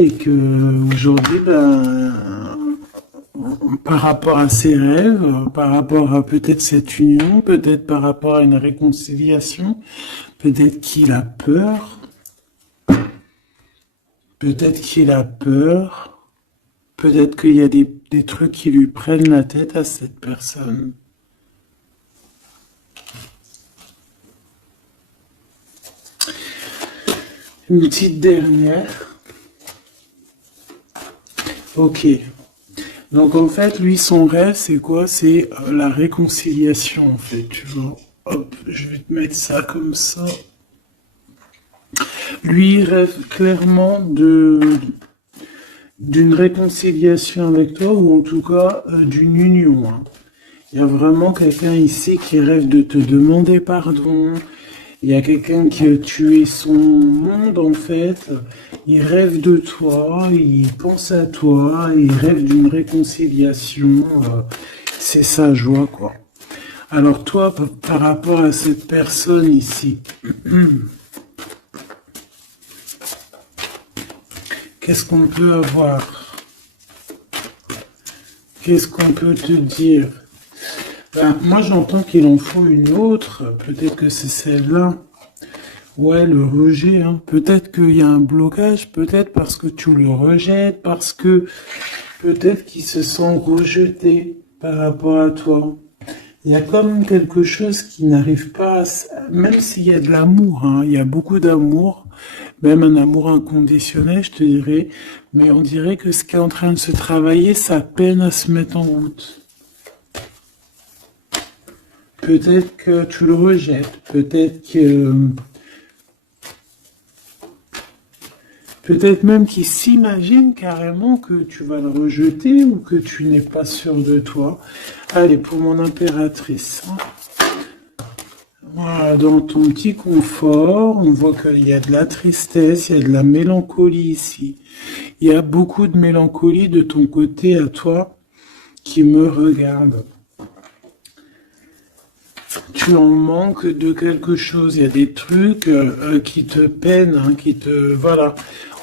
et que aujourd'hui, par rapport à ses rêves, par rapport à peut-être cette union, peut-être par rapport à une réconciliation, peut-être qu'il a peur, peut-être qu'il a peur, peut-être qu'il y a des trucs qui lui prennent la tête à cette personne. Une petite dernière. Ok. Donc en fait, lui, son rêve, c'est quoi? C'est la réconciliation, en fait. Tu vois. Hop, je vais te mettre ça comme ça. Lui, il rêve clairement d'une réconciliation avec toi, ou en tout cas d'une union, hein. Il y a vraiment quelqu'un ici qui rêve de te demander pardon. Il y a quelqu'un qui a tué son monde, en fait. Il rêve de toi, il pense à toi, il rêve d'une réconciliation. C'est sa joie, quoi. Alors toi, par rapport à cette personne ici, qu'est-ce qu'on peut avoir? Qu'est-ce qu'on peut te dire? Moi, j'entends qu'il en faut une autre. Peut-être que c'est celle-là. Ouais, le rejet, hein. Peut-être qu'il y a un blocage, peut-être parce que tu le rejettes, parce que peut-être qu'il se sent rejeté par rapport à toi. Il y a quand même quelque chose qui n'arrive pas, même s'il y a de l'amour, hein, il y a beaucoup d'amour, même un amour inconditionnel, je te dirais, mais on dirait que ce qui est en train de se travailler, ça peine à se mettre en route. Peut-être que tu le rejettes, peut-être même qu'il s'imagine carrément que tu vas le rejeter ou que tu n'es pas sûr de toi. Allez, pour mon impératrice. Voilà, dans ton petit confort, on voit qu'il y a de la tristesse, il y a de la mélancolie ici. Il y a beaucoup de mélancolie de ton côté à toi qui me regarde. Tu en manques de quelque chose, il y a des trucs qui te peinent, hein, voilà.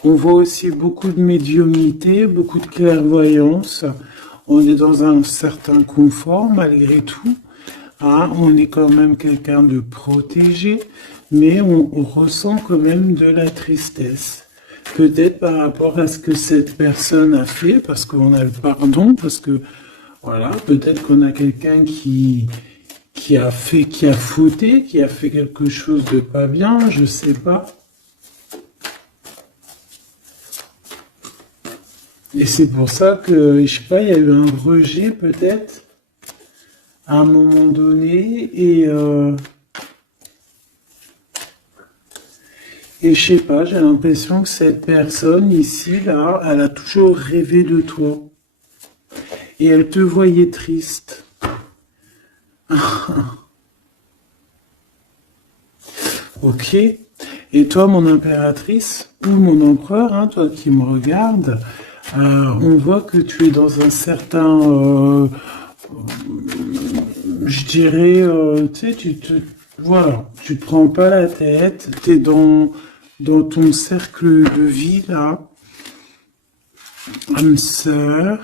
On voit aussi beaucoup de médiumnité, beaucoup de clairvoyance. On est dans un certain confort malgré tout, hein. On est quand même quelqu'un de protégé, mais on ressent quand même de la tristesse. Peut-être par rapport à ce que cette personne a fait, parce qu'on a le pardon, parce que, voilà, peut-être qu'on a quelqu'un qui a fauté, qui a fait quelque chose de pas bien, je sais pas. Et c'est pour ça que, je sais pas, il y a eu un rejet peut-être, à un moment donné, et je sais pas, j'ai l'impression que cette personne ici, là, elle a toujours rêvé de toi. Et elle te voyait triste. Ok. Et toi, mon impératrice, ou mon empereur, hein, toi qui me regardes, on voit que tu es dans un certain, je dirais, tu sais, voilà, tu te prends pas la tête, tu es dans ton cercle de vie, là, âme sœur,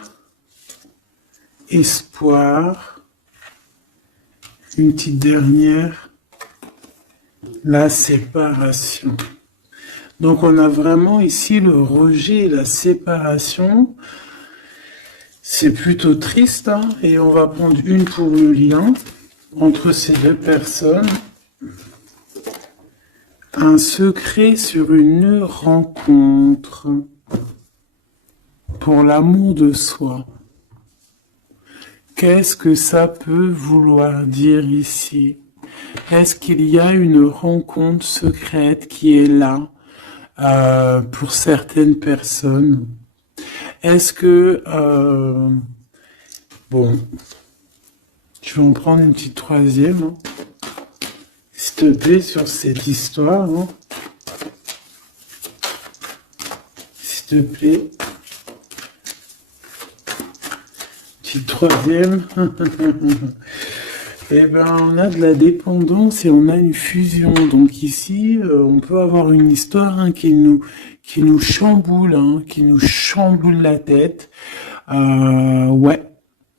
espoir, une petite dernière, la séparation. Donc on a vraiment ici le rejet et la séparation. C'est plutôt triste, hein, et on va prendre une pour le lien entre ces deux personnes. Un secret sur une rencontre pour l'amour de soi. Qu'est-ce que ça peut vouloir dire ici? Est-ce qu'il y a une rencontre secrète qui est là pour certaines personnes? Est-ce que... bon, je vais en prendre une petite troisième, hein, s'il te plaît, sur cette histoire. Hein. S'il te plaît. Petite troisième. Eh ben, on a de la dépendance et on a une fusion. Donc ici, on peut avoir une histoire, hein, qui qui nous chamboule, hein, qui nous chamboule la tête. Ouais,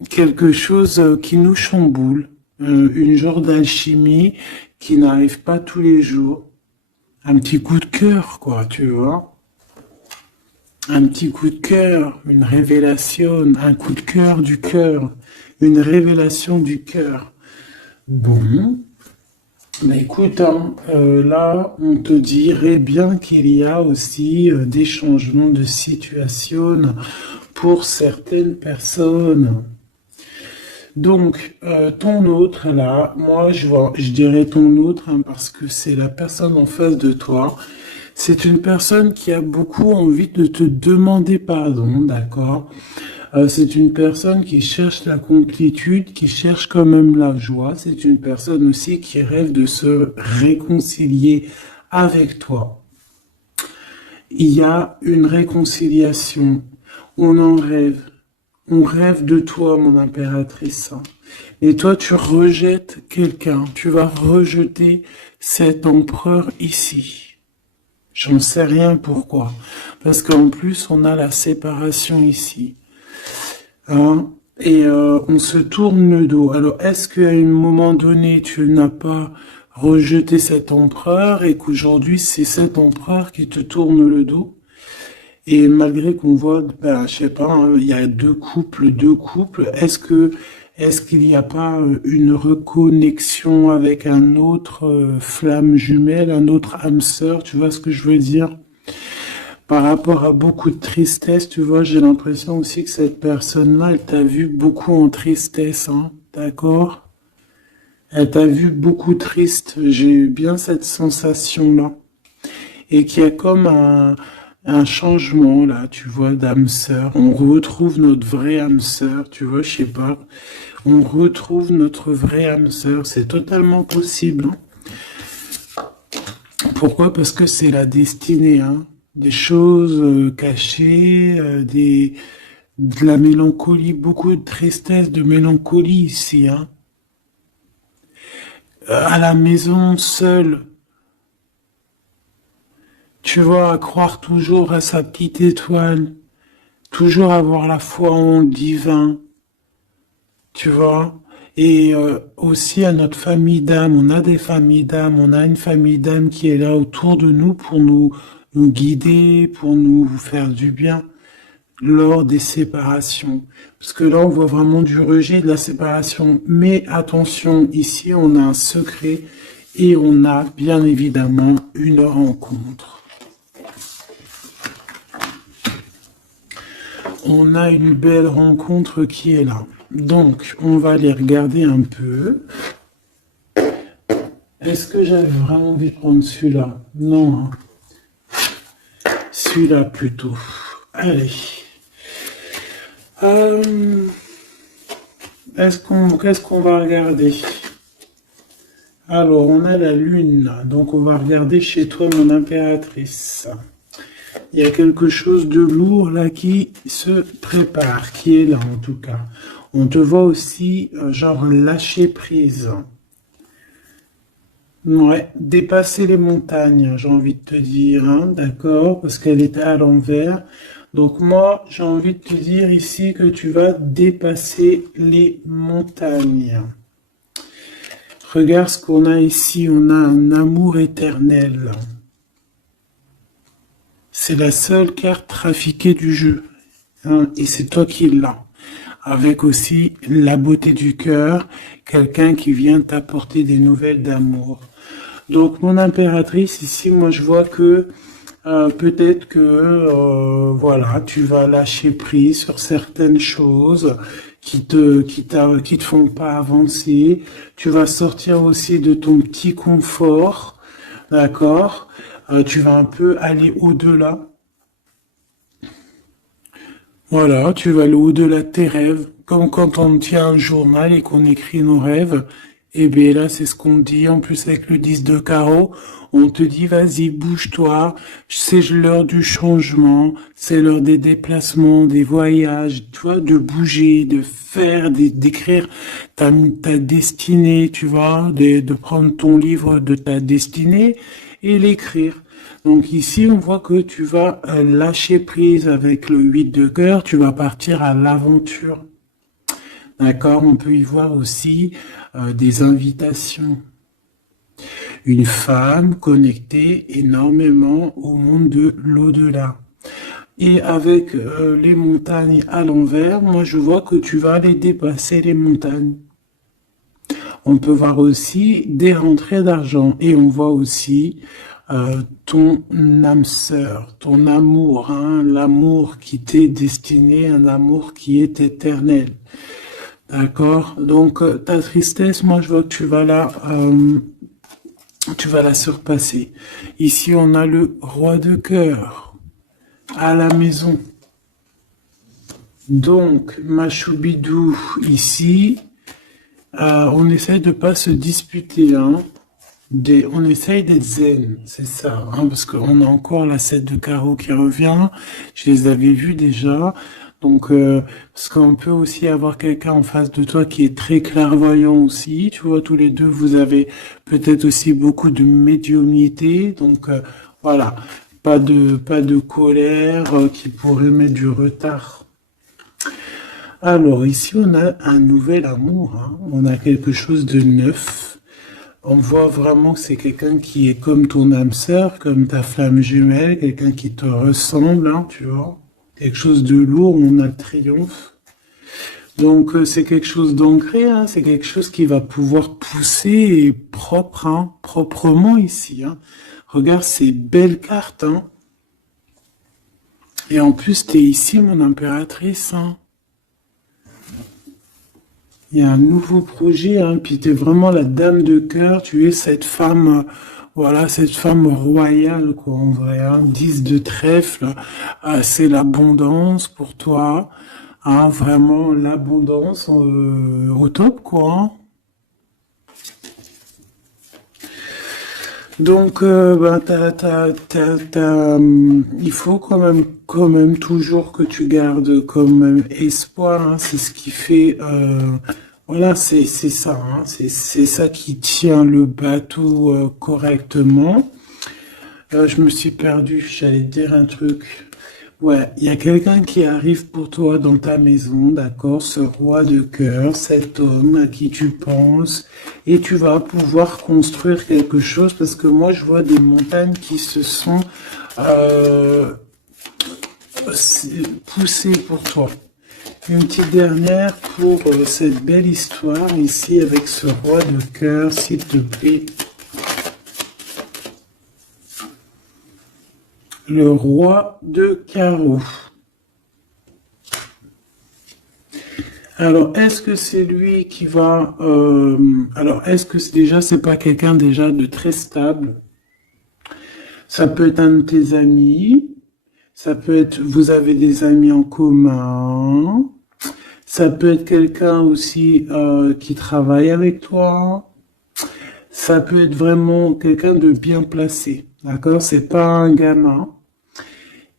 quelque chose qui nous chamboule, une genre d'alchimie qui n'arrive pas tous les jours. Un petit coup de cœur, quoi, tu vois. Un petit coup de cœur, une révélation, un coup de cœur, une révélation du cœur. Bon, mais écoute, hein, là, on te dirait bien qu'il y a aussi des changements de situation pour certaines personnes. Donc, ton autre, là, moi, je dirais ton autre, hein, parce que c'est la personne en face de toi. C'est une personne qui a beaucoup envie de te demander pardon, d'accord? C'est une personne qui cherche la complétude, qui cherche quand même la joie. C'est une personne aussi qui rêve de se réconcilier avec toi. Il y a une réconciliation. On en rêve. On rêve de toi, mon impératrice. Et toi, tu rejettes quelqu'un. Tu vas rejeter cet empereur ici. J'en sais rien pourquoi. Parce qu'en plus, on a la séparation ici. Hein? Et on se tourne le dos. Alors, est-ce qu'à un moment donné, tu n'as pas rejeté cet empereur et qu'aujourd'hui, c'est cet empereur qui te tourne le dos? Et malgré qu'on voit, ben, je sais pas, hein, il y a deux couples, est-ce qu'il n'y a pas une reconnexion avec un autre flamme jumelle, un autre âme sœur, tu vois ce que je veux dire? Par rapport à beaucoup de tristesse, tu vois, j'ai l'impression aussi que cette personne-là, elle t'a vu beaucoup en tristesse, hein, d'accord? Elle t'a vu beaucoup triste, j'ai eu bien cette sensation-là. Et qu'il y a comme un changement, là, tu vois, d'âme sœur. On retrouve notre vraie âme sœur, tu vois, je sais pas. On retrouve notre vraie âme sœur, c'est totalement possible, hein. Pourquoi? Parce que c'est la destinée, hein. Des choses cachées, de la mélancolie, beaucoup de tristesse, de mélancolie ici, hein. À la maison, seule, tu vois, à croire toujours à sa petite étoile, toujours avoir la foi en le divin, tu vois. Et aussi à notre famille d'âme, on a des familles d'âme, on a une famille d'âme qui est là autour de nous pour nous guider, pour nous faire du bien lors des séparations. Parce que là, on voit vraiment du rejet de la séparation. Mais attention, ici, on a un secret et on a bien évidemment une rencontre. On a une belle rencontre qui est là. Donc, on va aller regarder un peu. Est-ce que j'avais vraiment envie de prendre celui-là? Non, hein. Celui-là plutôt. Allez. Qu'est-ce qu'on va regarder? Alors, on a la lune. Donc, on va regarder chez toi, mon impératrice. Il y a quelque chose de lourd là qui se prépare, qui est là en tout cas. On te voit aussi, genre, lâcher prise. Ouais, dépasser les montagnes, j'ai envie de te dire, hein, d'accord, parce qu'elle était à l'envers. Donc moi, j'ai envie de te dire ici que tu vas dépasser les montagnes. Regarde ce qu'on a ici, on a un amour éternel. C'est la seule carte trafiquée du jeu, hein, et c'est toi qui l'as. Avec aussi la beauté du cœur, quelqu'un qui vient t'apporter des nouvelles d'amour. Donc mon impératrice, ici, moi je vois que peut-être que voilà, tu vas lâcher prise sur certaines choses qui te font pas avancer. Tu vas sortir aussi de ton petit confort, d'accord? Tu vas un peu aller au-delà. Voilà, tu vas aller au-delà de tes rêves, comme quand on tient un journal et qu'on écrit nos rêves. Et bien là, c'est ce qu'on dit, en plus avec le 10 de carreau, on te dit, vas-y, bouge-toi, c'est l'heure du changement, c'est l'heure des déplacements, des voyages, tu vois, de bouger, de faire, d'écrire ta destinée, tu vois, de prendre ton livre de ta destinée et l'écrire. Donc ici, on voit que tu vas lâcher prise avec le 8 de cœur, tu vas partir à l'aventure. D'accord? On peut y voir aussi des invitations. Une femme connectée énormément au monde de l'au-delà. Et avec les montagnes à l'envers, moi je vois que tu vas aller dépasser les montagnes. On peut voir aussi des rentrées d'argent et on voit aussi ton âme sœur, ton amour, hein, l'amour qui t'est destiné, un amour qui est éternel. D'accord? Donc ta tristesse, moi je vois que tu vas la surpasser. Ici on a le roi de cœur à la maison. Donc ma choubidou ici, on essaye de pas se disputer, hein. On essaye d'être zen, c'est ça, hein, parce qu'on a encore la 7 de carreau qui revient. Je les avais vus déjà. Donc, parce qu'on peut aussi avoir quelqu'un en face de toi qui est très clairvoyant aussi. Tu vois, tous les deux, vous avez peut-être aussi beaucoup de médiumnité. Donc, voilà, pas de colère qui pourrait mettre du retard. Alors, ici, on a un nouvel amour, hein. On a quelque chose de neuf. On voit vraiment que c'est quelqu'un qui est comme ton âme sœur, comme ta flamme jumelle, quelqu'un qui te ressemble, hein, tu vois. Quelque chose de lourd, on a le triomphe. Donc c'est quelque chose d'ancré, hein, c'est quelque chose qui va pouvoir pousser et propre, hein, proprement ici. Hein. Regarde ces belles cartes. Hein. Et en plus, tu es ici, mon impératrice. Hein. Il y a un nouveau projet, hein, puis tu es vraiment la dame de cœur, tu es cette femme, voilà, cette femme royale, quoi, en vrai, hein, 10 de trèfle, c'est l'abondance pour toi, hein, vraiment l'abondance au top, quoi. Hein. Donc, il faut quand même toujours que tu gardes quand même espoir. Hein, c'est ce qui fait, voilà, c'est ça, hein, c'est ça qui tient le bateau correctement. Je me suis perdu, j'allais dire un truc. Ouais, il y a quelqu'un qui arrive pour toi dans ta maison, d'accord, ce roi de cœur, cet homme à qui tu penses, et tu vas pouvoir construire quelque chose, parce que moi je vois des montagnes qui se sont poussées pour toi. Une petite dernière pour cette belle histoire ici avec ce roi de cœur, s'il te plaît. Le roi de carreau. Alors, est-ce que c'est lui qui va... alors, est-ce que c'est pas quelqu'un déjà de très stable? Ça peut être un de tes amis. Ça peut être... Vous avez des amis en commun. Ça peut être quelqu'un aussi qui travaille avec toi. Ça peut être vraiment quelqu'un de bien placé. D'accord? C'est pas un gamin.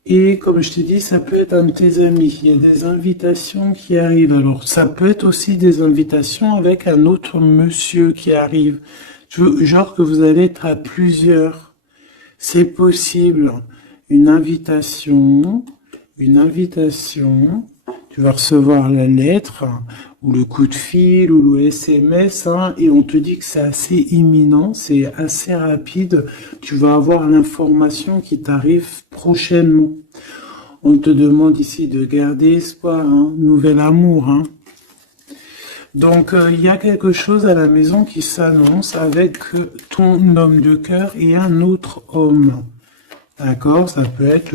Et comme je t'ai dit, ça peut être un de tes amis. Il y a des invitations qui arrivent. Alors, ça peut être aussi des invitations avec un autre monsieur qui arrive. Genre que vous allez être à plusieurs. C'est possible. Une invitation. Tu vas recevoir la lettre, ou le coup de fil, ou le SMS, hein, et on te dit que c'est assez imminent, c'est assez rapide. Tu vas avoir l'information qui t'arrive prochainement. On te demande ici de garder espoir, hein, nouvel amour. Hein. Donc, il y a quelque chose à la maison qui s'annonce avec ton homme de cœur et un autre homme. D'accord? Ça peut être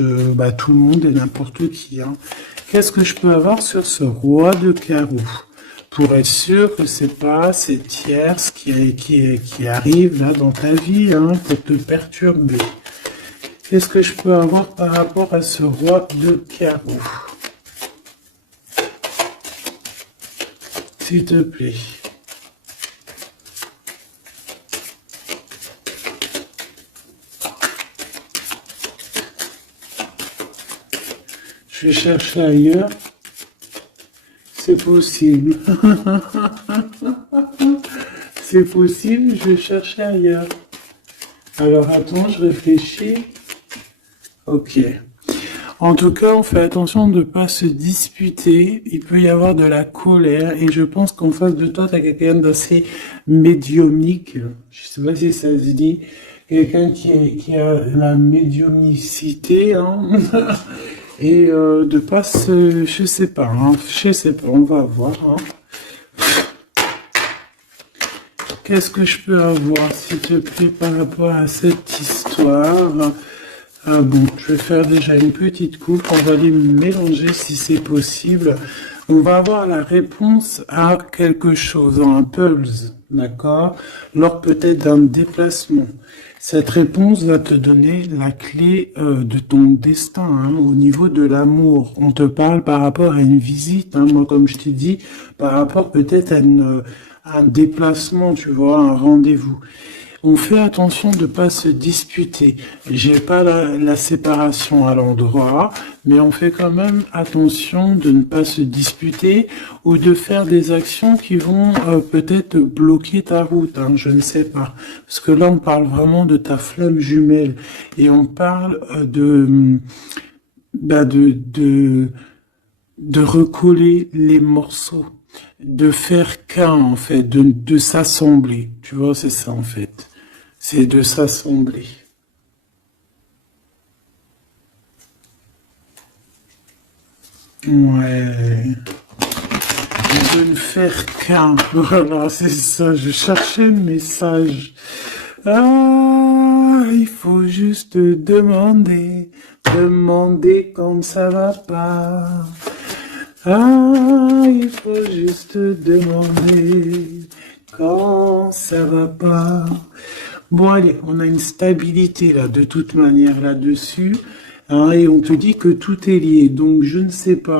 tout le monde et n'importe qui. Hein. Qu'est-ce que je peux avoir sur ce roi de carreau? Pour être sûr que c'est pas ces tierces qui arrivent là dans ta vie, hein, pour te perturber. Qu'est-ce que je peux avoir par rapport à ce roi de carreau? S'il te plaît. Je vais chercher ailleurs. C'est possible. C'est possible, je vais chercher ailleurs. Alors attends, je réfléchis. Ok. En tout cas, on fait attention de ne pas se disputer. Il peut y avoir de la colère et je pense qu'en face de toi, tu as quelqu'un d'assez médiumnique. Je sais pas si ça se dit. Quelqu'un qui a la médiumnicité, hein. Et de pas se... Je sais pas, hein. Je sais pas, on va voir, hein. Qu'est-ce que je peux avoir, s'il te plaît, par rapport à cette histoire? Bon, je vais faire déjà une petite coupe. On va les mélanger si c'est possible. On va avoir la réponse à quelque chose, un puzzle, d'accord? Lors peut-être d'un déplacement. Cette réponse va te donner la clé de ton destin, hein, au niveau de l'amour. On te parle par rapport à une visite, hein, moi comme je t'ai dit, par rapport peut-être à un déplacement, tu vois, un rendez-vous. On fait attention de pas se disputer. J'ai pas la séparation à l'endroit, mais on fait quand même attention de ne pas se disputer ou de faire des actions qui vont peut-être bloquer ta route, hein, je ne sais pas. Parce que là, on parle vraiment de ta flamme jumelle et on parle bah, de recoller les morceaux, de faire qu'un en fait, de s'assembler. Tu vois, c'est ça en fait. C'est de s'assembler. Ouais. De ne faire qu'un. Voilà, c'est ça. Je cherchais le message. Ah, il faut juste demander. Demander quand ça va pas. Ah, il faut juste demander quand ça va pas. Bon, allez, on a une stabilité là, de toute manière là-dessus, hein, et on te dit que tout est lié. Donc, je ne sais pas.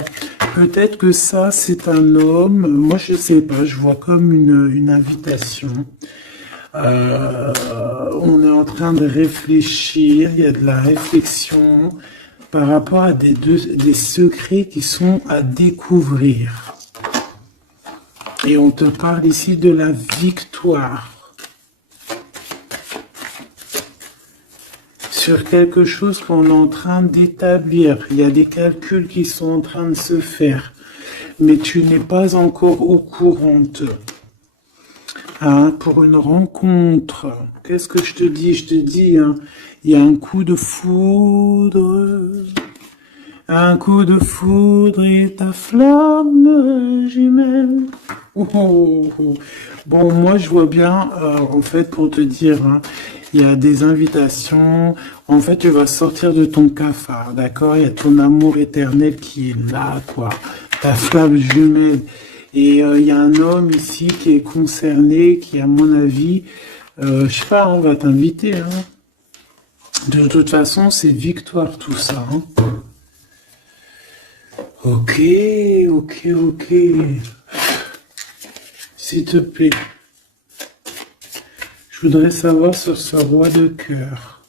Peut-être que ça, c'est un homme. Moi, je sais pas. Je vois comme une invitation. Euh, on est en train de réfléchir. Il y a de la réflexion par rapport à des secrets qui sont à découvrir. Et on te parle ici de la victoire sur quelque chose qu'on est en train d'établir. Il y a des calculs qui sont en train de se faire, mais tu n'es pas encore au courant. Hein, pour une rencontre, qu'est-ce que je te dis? Je te dis, hein, il y a un coup de foudre. Un coup de foudre et ta flamme jumelle. Oh, oh, oh. Bon, moi je vois bien, en fait, pour te dire, hein, il y a des invitations. En fait, tu vas sortir de ton cafard, d'accord? Il y a ton amour éternel qui est là, quoi. Ta flamme jumelle. Et il y a un homme ici qui est concerné, qui, à mon avis, je sais pas, on va t'inviter, hein. De toute façon, c'est victoire tout ça, hein. Ok, ok, ok. S'il te plaît, je voudrais savoir sur ce roi de cœur,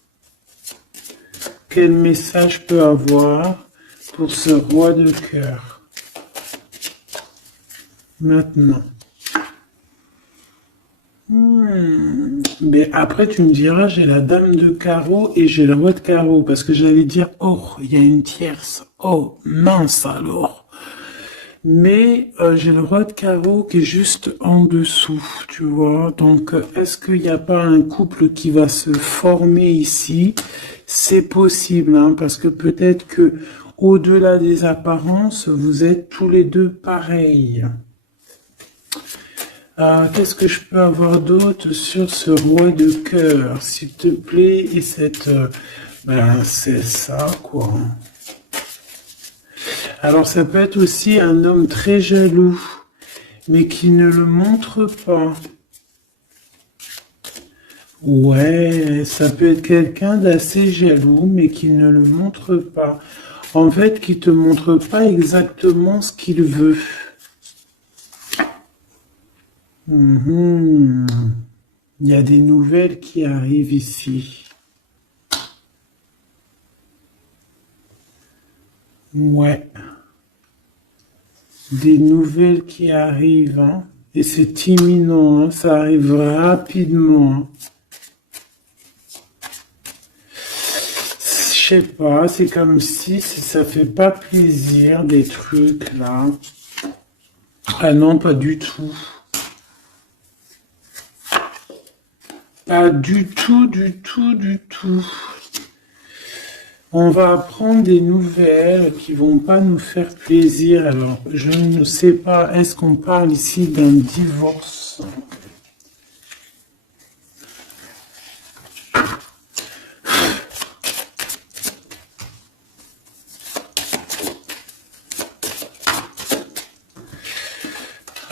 quel message peut avoir pour ce roi de cœur maintenant. Mais après, tu me diras, j'ai la dame de carreau et j'ai le roi de carreau, parce que j'allais dire, oh, il y a une tierce. Oh, mince alors. Mais j'ai le roi de carreau qui est juste en dessous, tu vois. Donc, est-ce qu'il n'y a pas un couple qui va se former ici? C'est possible, hein, parce que peut-être que au-delà des apparences, vous êtes tous les deux pareils. Qu'est-ce que je peux avoir d'autre sur ce roi de cœur, s'il te plaît? Et cette... ben, c'est ça, quoi. Alors, ça peut être aussi un homme très jaloux, mais qui ne le montre pas. Ouais, ça peut être quelqu'un d'assez jaloux, mais qui ne le montre pas. En fait, qui te montre pas exactement ce qu'il veut. Mhm. Il y a des nouvelles qui arrivent ici. Ouais, des nouvelles qui arrivent, hein. Et c'est imminent, hein. Ça arrive rapidement, hein. Je sais pas, c'est comme si ça fait pas plaisir des trucs là. Ah non, pas du tout. Pas du tout, du tout, du tout. On va apprendre des nouvelles qui vont pas nous faire plaisir. Alors, je ne sais pas, est-ce qu'on parle ici d'un divorce?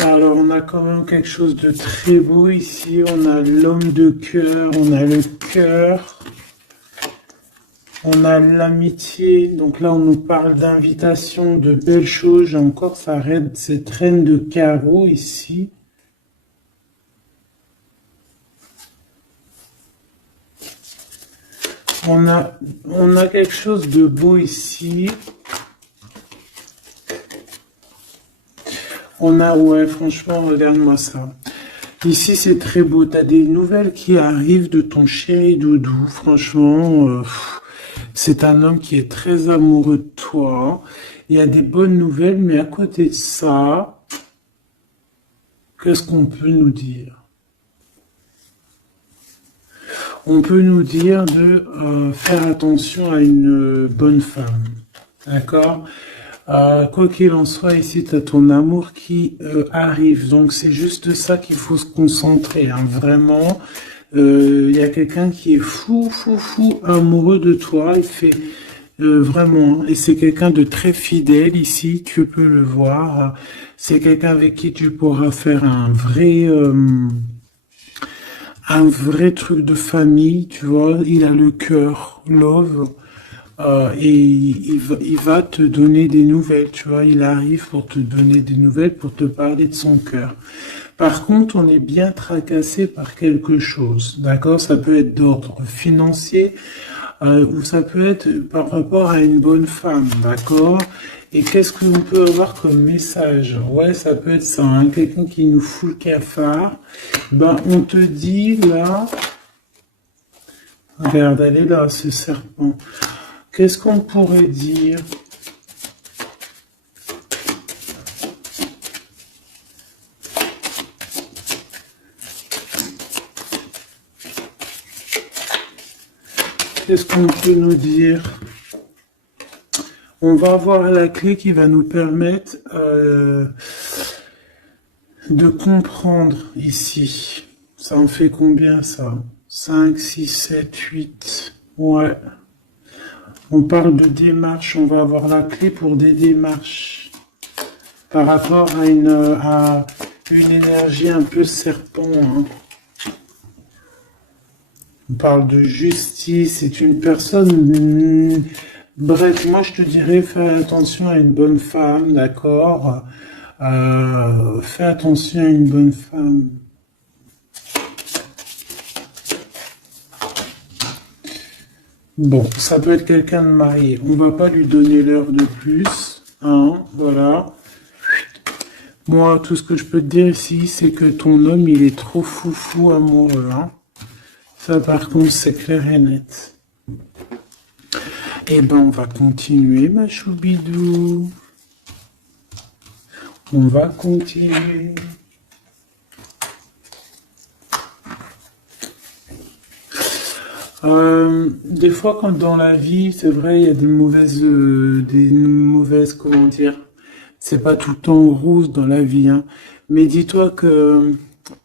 Alors, on a quand même quelque chose de très beau ici. On a l'homme de cœur, on a le cœur, on a l'amitié. Donc là, on nous parle d'invitation, de belles choses. J'ai encore cette reine de carreau ici. On a quelque chose de beau ici. Ouais, franchement, regarde-moi ça. Ici, c'est très beau. T'as des nouvelles qui arrivent de ton chéri doudou. Franchement, c'est un homme qui est très amoureux de toi. Il y a des bonnes nouvelles, mais à côté de ça, qu'est-ce qu'on peut nous dire? On peut nous dire de faire attention à une bonne femme. D'accord? Quoi qu'il en soit, ici, tu as ton amour qui arrive. Donc, c'est juste ça qu'il faut se concentrer. Hein. Vraiment, il y a quelqu'un qui est fou, fou, fou amoureux de toi. Il fait vraiment, et c'est quelqu'un de très fidèle ici. Tu peux le voir. C'est quelqu'un avec qui tu pourras faire un vrai truc de famille. Tu vois, il a le cœur, love. Et il va te donner des nouvelles, tu vois, il arrive pour te donner des nouvelles, pour te parler de son cœur. Par contre, on est bien tracassé par quelque chose, d'accord? Ça peut être d'ordre financier, ou ça peut être par rapport à une bonne femme, d'accord? Et qu'est-ce que l'on peut avoir comme message? Ouais, ça peut être ça, hein, quelqu'un qui nous fout le cafard. Ben, on te dit là, regarde, elle est là, ce serpent. Qu'est-ce qu'on pourrait dire? Qu'est-ce qu'on peut nous dire? On va avoir la clé qui va nous permettre de comprendre ici. Ça en fait combien ça? 5, 6, 7, 8. Ouais. On parle de démarches, on va avoir la clé pour des démarches par rapport à une énergie un peu serpent. Hein. On parle de justice, c'est une personne... bref, moi je te dirais, fais attention à une bonne femme, d'accord? Fais attention à une bonne femme. Bon, ça peut être quelqu'un de marié. On va pas lui donner l'heure de plus. Hein, voilà. Moi, tout ce que je peux te dire ici, c'est que ton homme, il est trop fou amoureux. Hein. Ça, par contre, c'est clair et net. Eh ben, on va continuer, ma choubidou. On va continuer. Des fois, quand dans la vie, c'est vrai, il y a des mauvaises, comment dire, c'est pas tout le temps rose dans la vie, hein. Mais dis-toi que,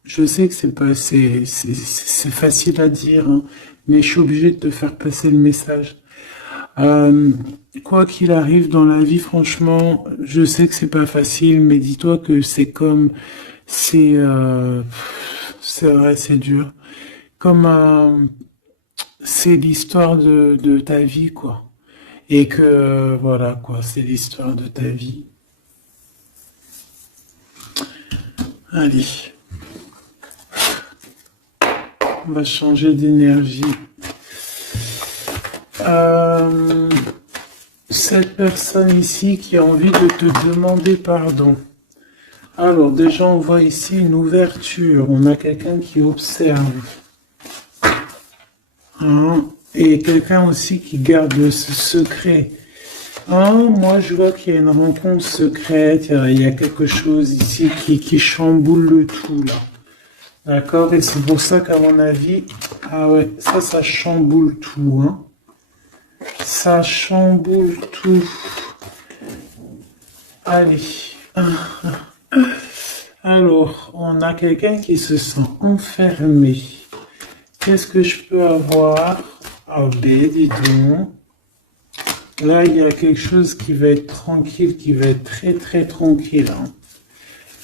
je sais que c'est facile à dire, hein, mais je suis obligé de te faire passer le message. Euh, Quoi qu'il arrive dans la vie, franchement, je sais que c'est pas facile, mais dis-toi que c'est, c'est vrai, c'est dur. Comme c'est l'histoire de ta vie, quoi. Et que, voilà, quoi, c'est l'histoire de ta vie. Allez, on va changer d'énergie. Cette personne ici qui a envie de te demander pardon. Alors, déjà, on voit ici une ouverture. On a quelqu'un qui observe. Hein? Et quelqu'un aussi qui garde ce secret. Ah, moi, je vois qu'il y a une rencontre secrète, il y a quelque chose ici qui chamboule le tout, là. D'accord? Et c'est pour ça qu'à mon avis, ah ouais, ça chamboule tout, hein. Ça chamboule tout. Allez. Alors, on a quelqu'un qui se sent enfermé. Qu'est-ce que je peux avoir? Ah ben, dis donc. Là, il y a quelque chose qui va être tranquille, qui va être très très tranquille, hein.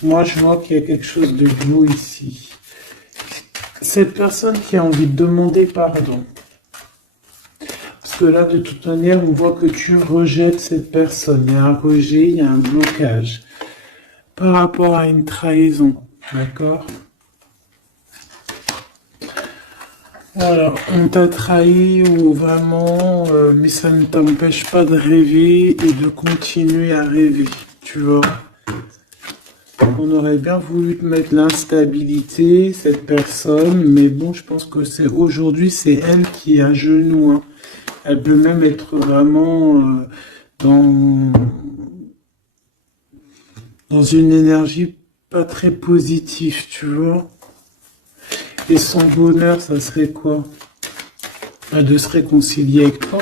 Moi, je vois qu'il y a quelque chose de beau ici. Cette personne qui a envie de demander pardon. Parce que là, de toute manière, on voit que tu rejettes cette personne. Il y a un rejet, il y a un blocage. Par rapport à une trahison. D'accord? Alors, on t'a trahi ou vraiment, mais ça ne t'empêche pas de rêver et de continuer à rêver. Tu vois? On aurait bien voulu te mettre l'instabilité, cette personne, mais bon, je pense que c'est aujourd'hui, c'est elle qui est à genoux, hein. Elle peut même être vraiment dans, dans une énergie pas très positive, tu vois. Et son bonheur, ça serait quoi? De se réconcilier avec toi.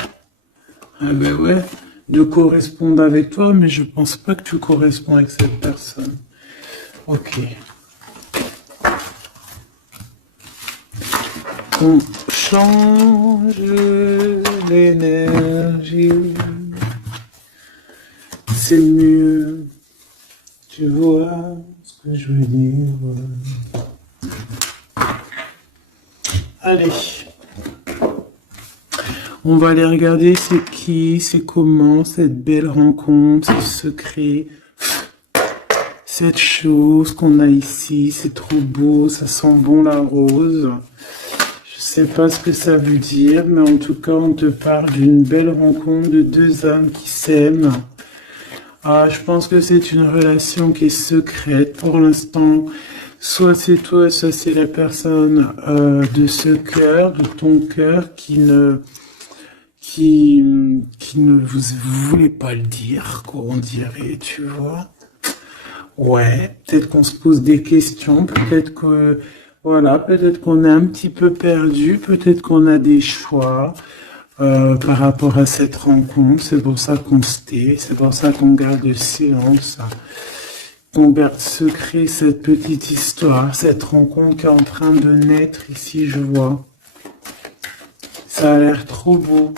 Ah ben ouais, de correspondre avec toi, mais je pense pas que tu corresponds avec cette personne. Ok. On change l'énergie. C'est mieux. Tu vois ce que je veux dire. Allez. On va aller regarder c'est qui, c'est comment, cette belle rencontre, ce secret. Cette chose qu'on a ici, c'est trop beau, ça sent bon la rose. Je sais pas ce que ça veut dire, mais en tout cas, on te parle d'une belle rencontre de deux âmes qui s'aiment. Ah, je pense que c'est une relation qui est secrète pour l'instant. Soit c'est toi, soit c'est la personne de ce cœur, de ton cœur, qui ne vous voulez pas le dire, quoi, on dirait, tu vois. Ouais, peut-être qu'on se pose des questions, peut-être que, voilà, peut-être qu'on est un petit peu perdu, peut-être qu'on a des choix par rapport à cette rencontre. C'est pour ça qu'on se tait, c'est pour ça qu'on garde le silence, qu'on garde secret cette petite histoire, cette rencontre qui est en train de naître ici, je vois. Ça a l'air trop beau,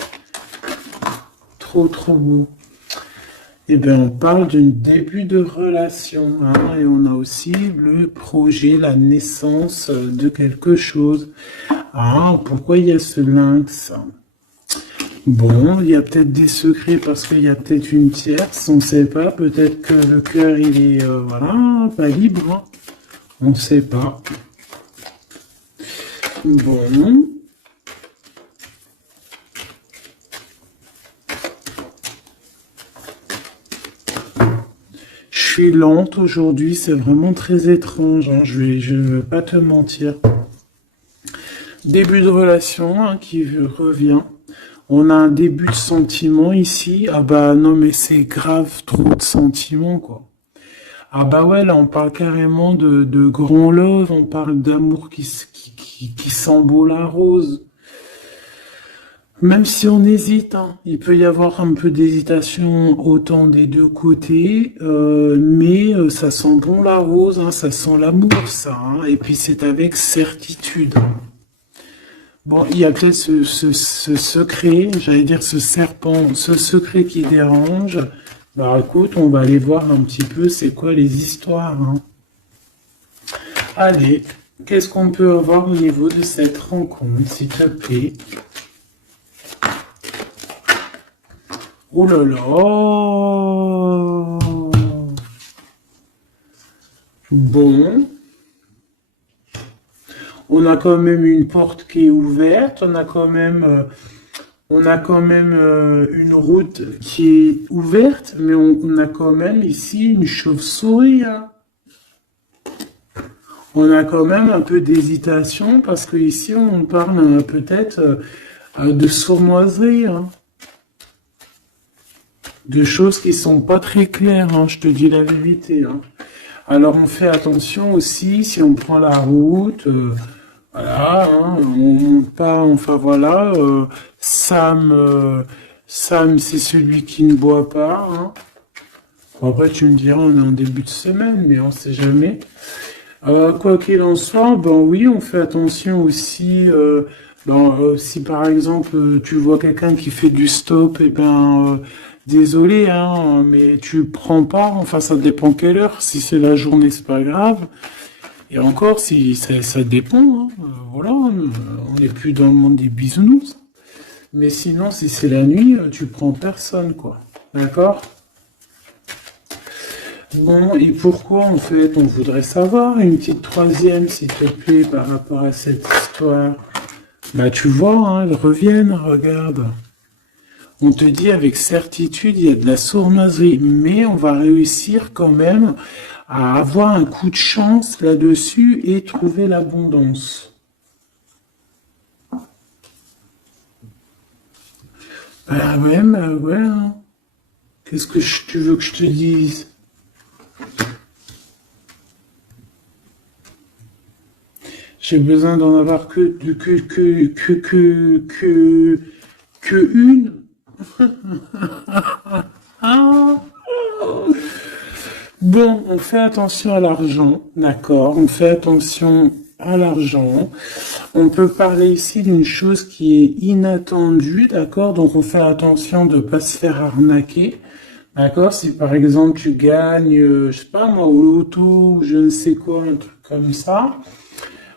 trop trop beau. Eh bien, on parle d'un début de relation, hein, et on a aussi le projet, la naissance de quelque chose. Ah, pourquoi il y a ce lynx? Bon, il y a peut-être des secrets parce qu'il y a peut-être une tierce, on ne sait pas. Peut-être que le cœur, il est, voilà, pas libre, hein. On ne sait pas. Bon. Je suis lente aujourd'hui, c'est vraiment très étrange, hein, je ne veux pas te mentir. Début de relation, hein, qui revient. On a un début de sentiment ici. Ah bah non, mais c'est grave, trop de sentiments, quoi. Ah bah ouais, là on parle carrément de grand love, on parle d'amour qui sent beau la rose. Même si on hésite, hein, il peut y avoir un peu d'hésitation autant des deux côtés, mais ça sent bon la rose, hein, ça sent l'amour, ça, hein, et puis c'est avec certitude. Bon, il y a peut-être ce secret, j'allais dire ce serpent, ce secret qui dérange. Alors écoute, on va aller voir un petit peu c'est quoi les histoires, hein. Allez, qu'est-ce qu'on peut avoir au niveau de cette rencontre, s'il te plaît? Oh là là! Bon. On a quand même une porte qui est ouverte, on a quand même, une route qui est ouverte, mais on a quand même ici une chauve-souris, hein. On a quand même un peu d'hésitation parce que ici on parle peut-être de sournoiserie, hein, de choses qui sont pas très claires, hein, je te dis la vérité, hein. Alors on fait attention aussi si on prend la route, voilà, hein, on monte pas, enfin voilà, Sam c'est celui qui ne boit pas, hein. Bon, après tu me diras on est en début de semaine, mais on sait jamais. Quoi qu'il en soit, ben oui, on fait attention aussi. Si par exemple tu vois quelqu'un qui fait du stop, et ben désolé, hein, mais tu prends pas. Enfin, ça dépend quelle heure. Si c'est la journée, c'est pas grave. Et encore, si ça dépend. Hein, voilà, on n'est plus dans le monde des bisounours. Mais sinon, si c'est la nuit, tu prends personne, quoi. D'accord? Bon, et pourquoi en fait on voudrait savoir une petite troisième, s'il te plaît, par rapport à cette histoire? Bah tu vois, hein, elles reviennent, regarde. On te dit avec certitude, il y a de la sournoiserie, mais on va réussir quand même à avoir un coup de chance là-dessus et trouver l'abondance. Bah ouais, hein. Qu'est-ce que tu veux que je te dise? J'ai besoin d'en avoir que une. Ah. Bon, on fait attention à l'argent, d'accord? On fait attention à l'argent. On peut parler ici d'une chose qui est inattendue, d'accord? Donc on fait attention de ne pas se faire arnaquer, d'accord? Si par exemple tu gagnes, je sais pas moi, au loto, ou je ne sais quoi, un truc comme ça,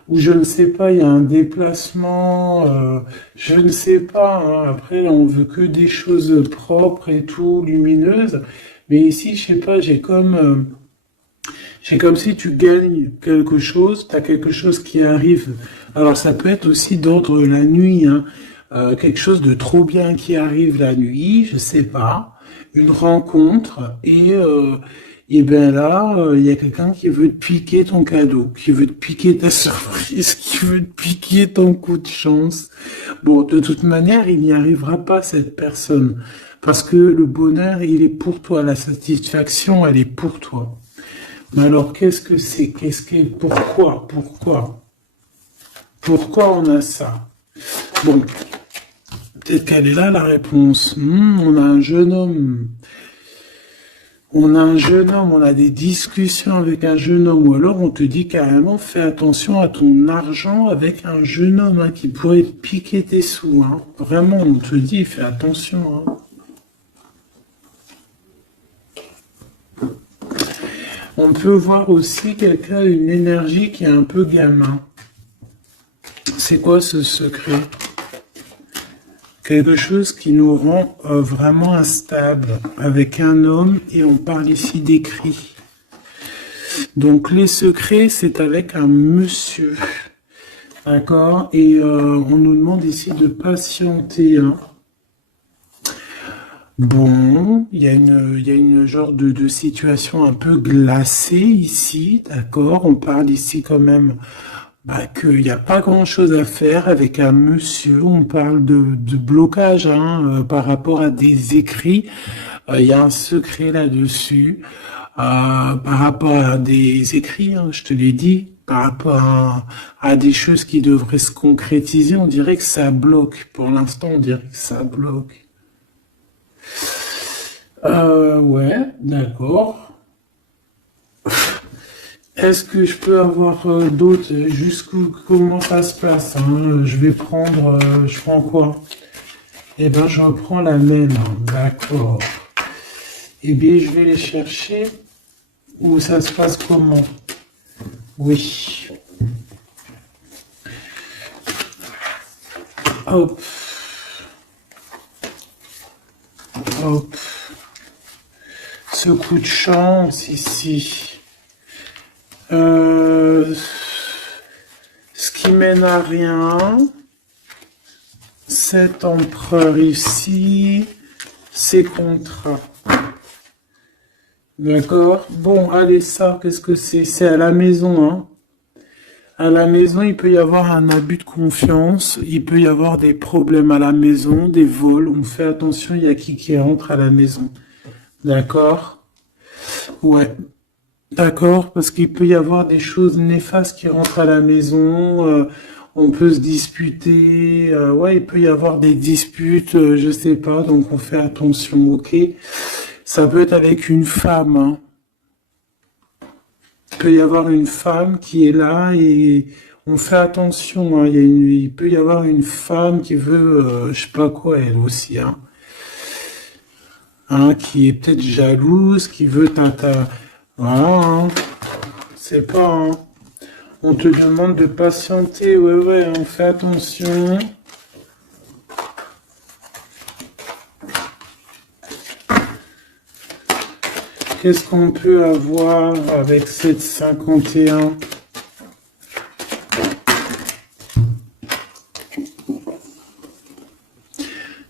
ou je ne sais pas, il y a un déplacement, je ne sais pas, hein. Après là, on veut que des choses propres et tout, lumineuses. Mais ici, je sais pas, c'est comme si tu gagnes quelque chose, tu as quelque chose qui arrive. Alors ça peut être aussi d'ordre la nuit, hein. Quelque chose de trop bien qui arrive la nuit, je sais pas, une rencontre, et ben là, il y a quelqu'un qui veut te piquer ton cadeau, qui veut te piquer ta surprise, qui veut te piquer ton coup de chance. Bon, de toute manière, il n'y arrivera pas cette personne, parce que le bonheur, il est pour toi, la satisfaction, elle est pour toi. Mais alors, qu'est-ce que c'est? Pourquoi on a ça? Bon, peut-être qu'elle est là, la réponse. On a un jeune homme. On a des discussions avec un jeune homme, ou alors on te dit carrément, fais attention à ton argent avec un jeune homme, hein, qui pourrait te piquer tes sous, hein. Vraiment, on te dit, fais attention, hein. On peut voir aussi quelqu'un, une énergie qui est un peu gamin. C'est quoi ce secret? Quelque chose qui nous rend vraiment instable avec un homme, et on parle ici d'écrit. Donc les secrets, c'est avec un monsieur. D'accord? Et on nous demande ici de patienter, hein. Bon, il y a une genre de situation un peu glacée ici, d'accord? On parle ici quand même, bah, qu'il n'y a pas grand-chose à faire avec un monsieur. On parle de blocage, hein, par rapport à des écrits. Il y a un secret là-dessus, par rapport à des écrits, hein, je te l'ai dit, par rapport à des choses qui devraient se concrétiser. On dirait que ça bloque. Pour l'instant, on dirait que ça bloque. Ouais, d'accord. Est-ce que je peux avoir d'autres, jusqu'où, comment ça se passe, hein? Je vais prendre, je prends quoi? Eh ben, je reprends la même, hein. D'accord. Eh bien, je vais les chercher. Où ça se passe comment? Oui. Hop, hop. Ce coup de chance ici. Ce qui mène à rien. Cet empereur ici. Ces contrats. D'accord? Bon, allez, ça, qu'est-ce que c'est? C'est à la maison, hein? À la maison, il peut y avoir un abus de confiance, il peut y avoir des problèmes à la maison, des vols. On fait attention, il y a qui rentre à la maison. D'accord? Ouais. D'accord, parce qu'il peut y avoir des choses néfastes qui rentrent à la maison, on peut se disputer, ouais, il peut y avoir des disputes, je sais pas, donc on fait attention, ok? Ça peut être avec une femme, hein. Il peut y avoir une femme qui est là et on fait attention, hein. Il peut y avoir une femme qui veut, je sais pas quoi, elle aussi, hein, qui est peut-être jalouse, qui veut voilà, hein. C'est pas, hein. On te demande de patienter, ouais, ouais, on fait attention. Qu'est-ce qu'on peut avoir avec cette 51?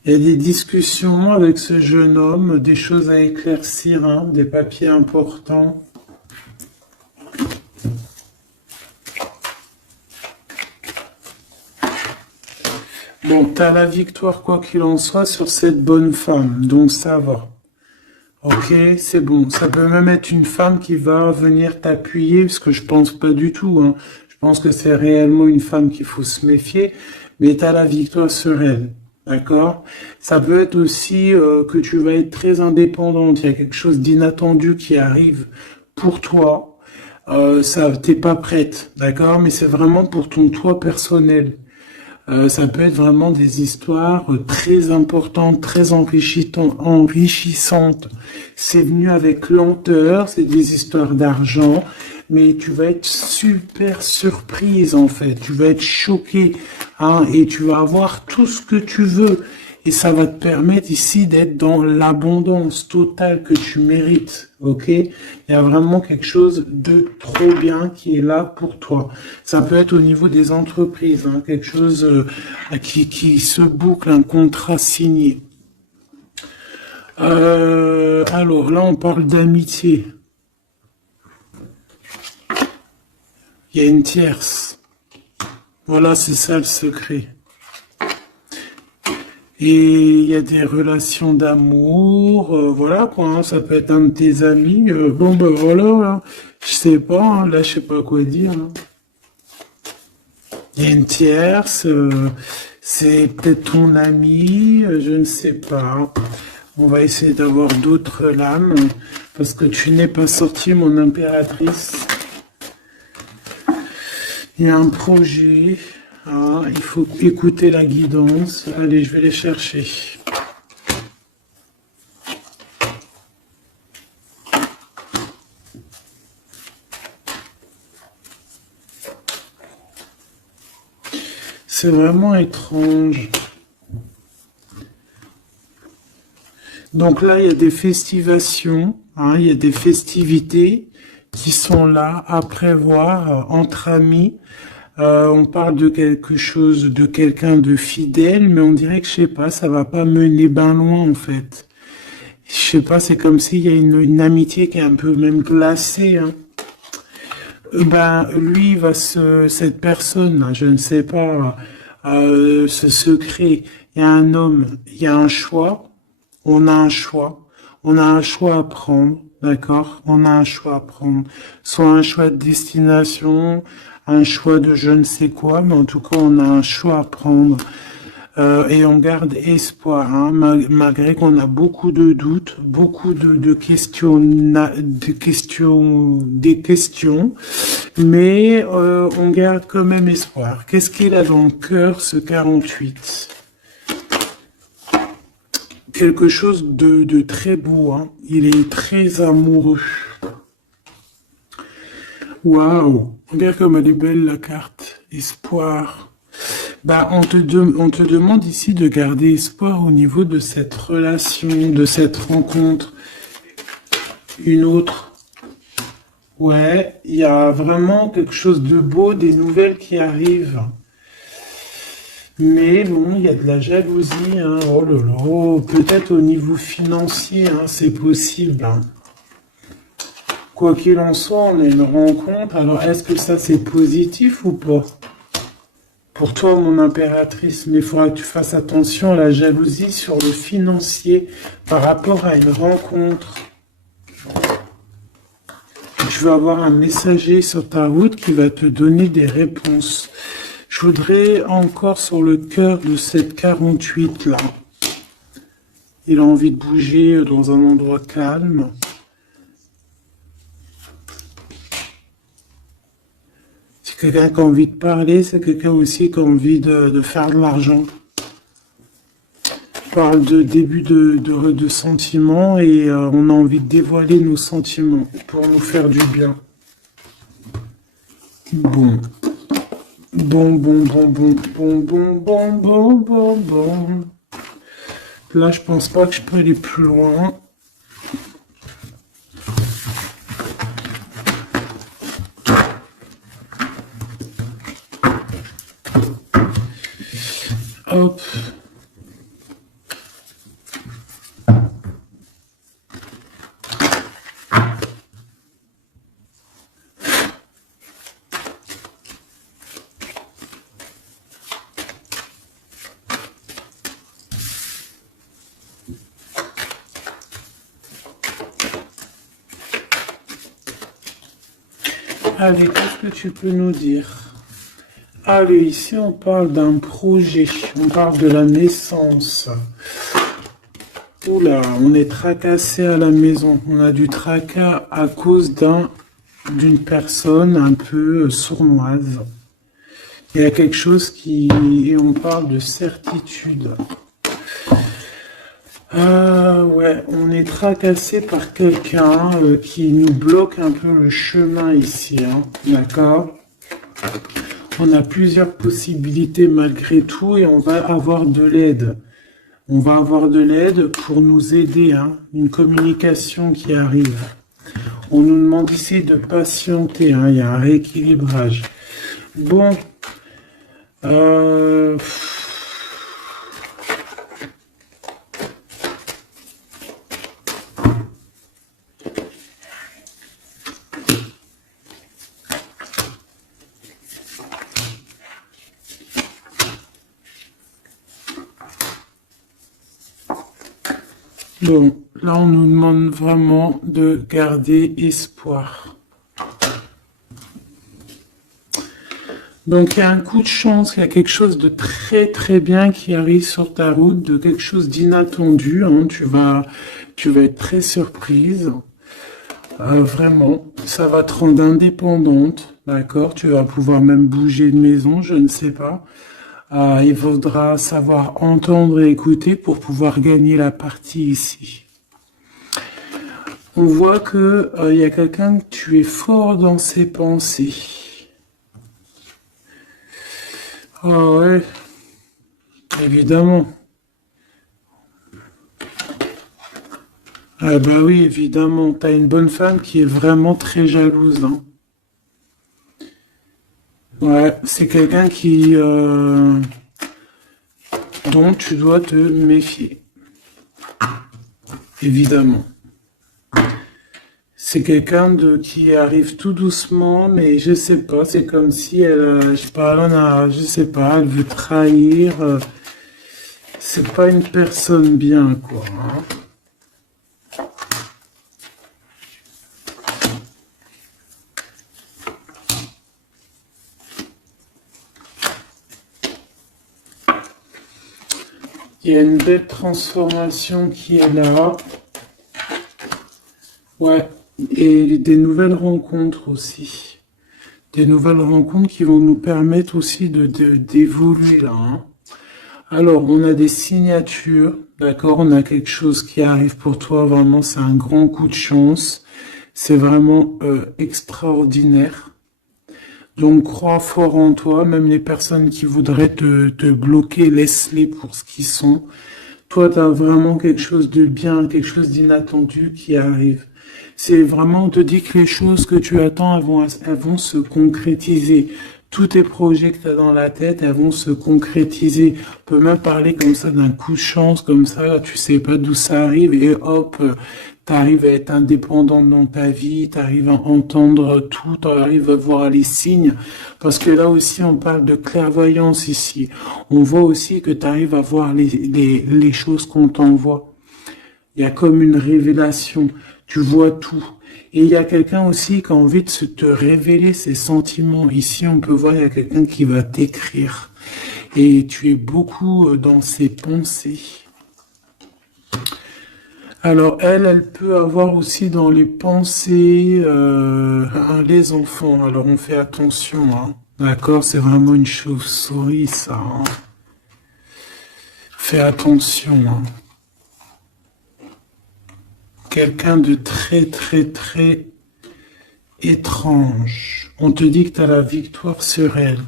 Il y a des discussions avec ce jeune homme, des choses à éclaircir, hein, des papiers importants. Bon, t'as la victoire quoi qu'il en soit sur cette bonne femme, donc ça va. Ok, c'est bon. Ça peut même être une femme qui va venir t'appuyer, parce que je pense pas du tout, hein. Je pense que c'est réellement une femme qu'il faut se méfier, mais t'as la victoire sur elle. D'accord? Ça peut être aussi que tu vas être très indépendante. Il y a quelque chose d'inattendu qui arrive pour toi. Ça, t'es pas prête, d'accord? Mais c'est vraiment pour ton toi personnel. Ça peut être vraiment des histoires très importantes, très enrichissantes. C'est venu avec lenteur, c'est des histoires d'argent, mais tu vas être super surprise en fait. Tu vas être choquée, hein, et tu vas avoir tout ce que tu veux. Et ça va te permettre ici d'être dans l'abondance totale que tu mérites, ok? Il y a vraiment quelque chose de trop bien qui est là pour toi. Ça peut être au niveau des entreprises, hein, quelque chose qui se boucle, un contrat signé. Alors là, on parle d'amitié. Il y a une tierce. Voilà, c'est ça le secret. Et il y a des relations d'amour, voilà quoi, hein, ça peut être un de tes amis, bon ben voilà, hein, je sais pas, hein, là je sais pas quoi dire, hein. Il y a une tierce, c'est peut-être ton ami, je ne sais pas. On va essayer d'avoir d'autres lames, parce que tu n'es pas sorti mon impératrice. Il y a un projet. Ah, il faut écouter la guidance. Allez, je vais les chercher. C'est vraiment étrange. Donc là, il y a des festivations, hein, il y a des festivités qui sont là à prévoir entre amis. On parle de quelque chose, de quelqu'un de fidèle, mais on dirait que, je sais pas, ça va pas mener ben loin, en fait. Je sais pas, c'est comme s'il y a une amitié qui est un peu même glacée, hein. Ben, lui, cette personne, là, je ne sais pas, ce secret, il y a un homme, il y a un choix, on a un choix, on a un choix à prendre, d'accord? On a un choix à prendre, soit un choix de destination, un choix de je ne sais quoi, mais en tout cas, on a un choix à prendre. Et on garde espoir, hein, malgré qu'on a beaucoup de doutes, beaucoup de questions, des questions, mais on garde quand même espoir. Qu'est-ce qu'il a dans le cœur, ce 48? Quelque chose de très beau, hein. Il est très amoureux. Waouh! Regarde comme elle est belle la carte. Espoir. Bah, on te demande ici de garder espoir au niveau de cette relation, de cette rencontre. Une autre. Ouais, il y a vraiment quelque chose de beau, des nouvelles qui arrivent. Mais bon, il y a de la jalousie, hein. Oh là là, peut-être au niveau financier, hein, c'est possible, hein. Quoi qu'il en soit, on a une rencontre. Alors, est-ce que ça, c'est positif ou pas? Pour toi, mon impératrice, mais il faudra que tu fasses attention à la jalousie sur le financier par rapport à une rencontre. Tu vas avoir un messager sur ta route qui va te donner des réponses. Je voudrais encore sur le cœur de cette 48 là. Il a envie de bouger dans un endroit calme. C'est quelqu'un qui a envie de parler, c'est quelqu'un aussi qui a envie de faire de l'argent. On parle de début de sentiments et on a envie de dévoiler nos sentiments pour nous faire du bien. Bon. Bon. Là, je pense pas que je peux aller plus loin. Hop. Allez, qu'est-ce que tu peux nous dire? Allez, ici on parle d'un projet, on parle de la naissance. Oula, on est tracassé à la maison, on a du tracas à cause d'une personne un peu sournoise. Il y a quelque chose et on parle de certitude. Ouais, on est tracassé par quelqu'un qui nous bloque un peu le chemin ici, hein, d'accord? On a plusieurs possibilités malgré tout et on va avoir de l'aide. On va avoir de l'aide pour nous aider, hein, une communication qui arrive. On nous demande ici de patienter, hein, il y a un rééquilibrage. Bon, Bon, là on nous demande vraiment de garder espoir. Donc il y a un coup de chance, il y a quelque chose de très très bien qui arrive sur ta route, de quelque chose d'inattendu, hein. Tu vas être très surprise. Vraiment, ça va te rendre indépendante, d'accord? Tu vas pouvoir même bouger de maison, je ne sais pas. Il faudra savoir entendre et écouter pour pouvoir gagner la partie ici. On voit que il y a quelqu'un que tu es fort dans ses pensées. Ah ouais, évidemment. Ah bah oui, évidemment, t'as une bonne femme qui est vraiment très jalouse, hein. Ouais, c'est quelqu'un dont tu dois te méfier, évidemment. C'est quelqu'un qui arrive tout doucement, mais je sais pas, c'est comme si je sais pas, je sais pas, elle veut trahir. C'est pas une personne bien, quoi, hein. Il y a une belle transformation qui est là. Ouais, et des nouvelles rencontres aussi. Des nouvelles rencontres qui vont nous permettre aussi d'évoluer là, hein. Alors, on a des signatures, d'accord? On a quelque chose qui arrive pour toi, vraiment, c'est un grand coup de chance. C'est vraiment extraordinaire. Donc, crois fort en toi, même les personnes qui voudraient te bloquer, laisse-les pour ce qu'ils sont. Toi, tu as vraiment quelque chose de bien, quelque chose d'inattendu qui arrive. C'est vraiment, on te dit que les choses que tu attends, elles vont se concrétiser. Tous tes projets que tu as dans la tête, elles vont se concrétiser. On peut même parler comme ça d'un coup de chance, comme ça, tu sais pas d'où ça arrive, et hop, Tu arrives à être indépendant dans ta vie, tu arrives à entendre tout, tu arrives à voir les signes. Parce que là aussi, on parle de clairvoyance ici. On voit aussi que tu arrives à voir les choses qu'on t'envoie. Il y a comme une révélation. Tu vois tout. Et il y a quelqu'un aussi qui a envie de te révéler ses sentiments. Ici, on peut voir, il y a quelqu'un qui va t'écrire. Et tu es beaucoup dans ses pensées. Alors, elle peut avoir aussi dans les pensées les enfants. Alors, on fait attention, hein. D'accord? C'est vraiment une chauve-souris, ça, hein. Fais attention, hein. Quelqu'un de très, très, très étrange. On te dit que tu as la victoire sur elle.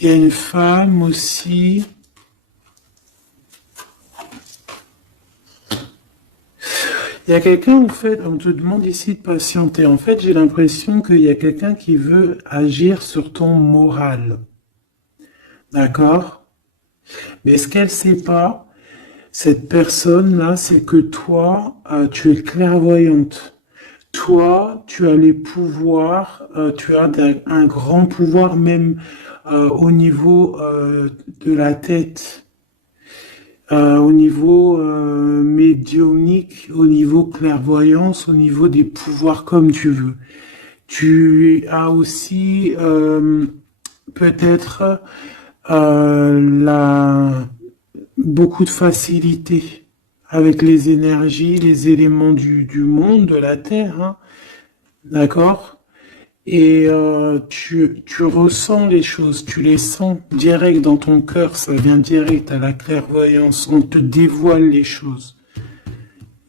Il y a une femme aussi. Il y a quelqu'un, en fait, on te demande ici de patienter. En fait, j'ai l'impression qu'il y a quelqu'un qui veut agir sur ton moral. D'accord? Mais ce qu'elle sait pas, cette personne-là, c'est que toi, tu es clairvoyante. Toi, tu as les pouvoirs, tu as un grand pouvoir même au niveau de la tête, au niveau médiumnique, au niveau clairvoyance, au niveau des pouvoirs comme tu veux. Tu as aussi peut-être beaucoup de facilité avec les énergies, les éléments du monde, de la Terre, hein, d'accord? Et tu ressens les choses, tu les sens direct dans ton cœur, ça vient direct à la clairvoyance, on te dévoile les choses.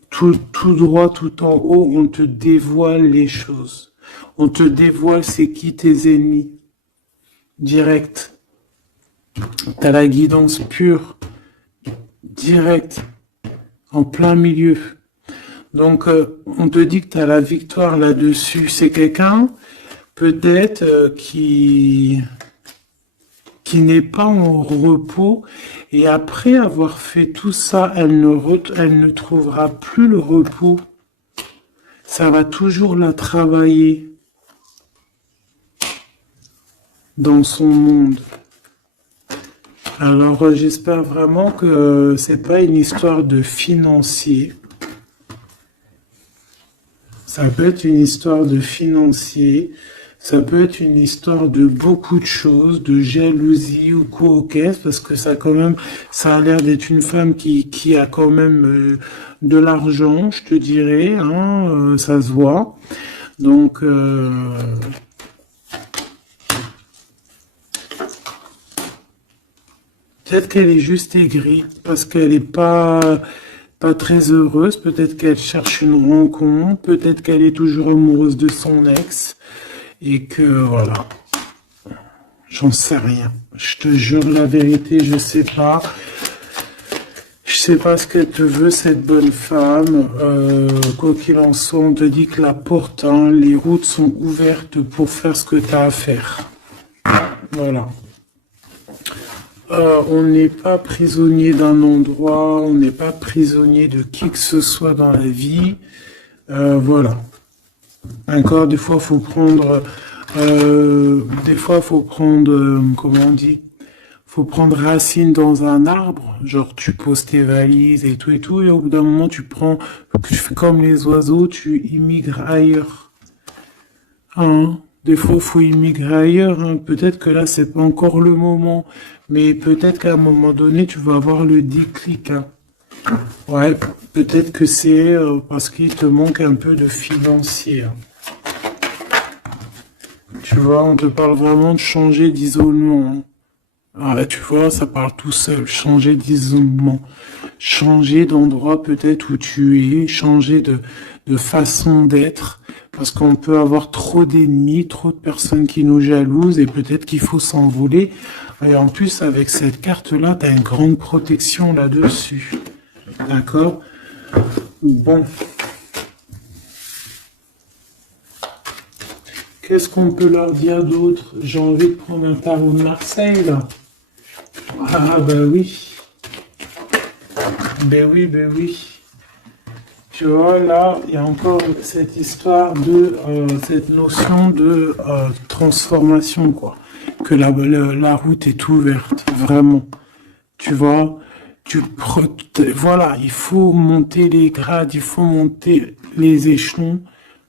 Tout droit, tout en haut, on te dévoile les choses. On te dévoile c'est qui tes ennemis. Direct. T'as la guidance pure. Direct. En plein milieu. Donc, on te dit que tu as la victoire là-dessus. C'est quelqu'un, peut-être, qui n'est pas en repos. Et après avoir fait tout ça, elle ne trouvera plus le repos. Ça va toujours la travailler dans son monde. Alors, j'espère vraiment que c'est pas une histoire de financier. Ça peut être une histoire de financier, ça peut être une histoire de beaucoup de choses, de jalousie ou quoi au caisse, parce que ça quand même, ça a l'air d'être une femme qui a quand même de l'argent, je te dirais, hein, ça se voit. Donc, peut-être qu'elle est juste aigrie, parce qu'elle est pas très heureuse, peut-être qu'elle cherche une rencontre, peut-être qu'elle est toujours amoureuse de son ex, et que voilà, j'en sais rien. Je te jure la vérité, je sais pas. Je sais pas ce qu'elle te veut, cette bonne femme. Quoi qu'il en soit, on te dit que la porte, hein, les routes sont ouvertes pour faire ce que tu as à faire. Voilà. On n'est pas prisonnier d'un endroit, on n'est pas prisonnier de qui que ce soit dans la vie. Voilà. Encore des fois, faut prendre, comment on dit, faut prendre racine dans un arbre. Genre, tu poses tes valises et tout, et au bout d'un moment, tu fais comme les oiseaux, tu immigres ailleurs. Hein? Des fois, il faut immigrer ailleurs, hein. Peut-être que là, c'est pas encore le moment. Mais peut-être qu'à un moment donné, tu vas avoir le déclic, hein. Ouais, peut-être que c'est parce qu'il te manque un peu de financier, hein. Tu vois, on te parle vraiment de changer d'isolement, hein. Ah, là, tu vois, ça parle tout seul. Changer d'isolement. Changer d'endroit peut-être où tu es. Changer de façon d'être. Parce qu'on peut avoir trop d'ennemis, trop de personnes qui nous jalousent et peut-être qu'il faut s'envoler. Et en plus, avec cette carte-là, tu as une grande protection là-dessus. D'accord? Bon. Qu'est-ce qu'on peut leur dire d'autre? J'ai envie de prendre un tarot de Marseille, là. Ah, ben oui. Ben oui, ben oui. Tu vois, là, il y a encore cette histoire de, cette notion de transformation, quoi. Que la route est ouverte, vraiment. Tu vois, voilà, il faut monter les grades, il faut monter les échelons.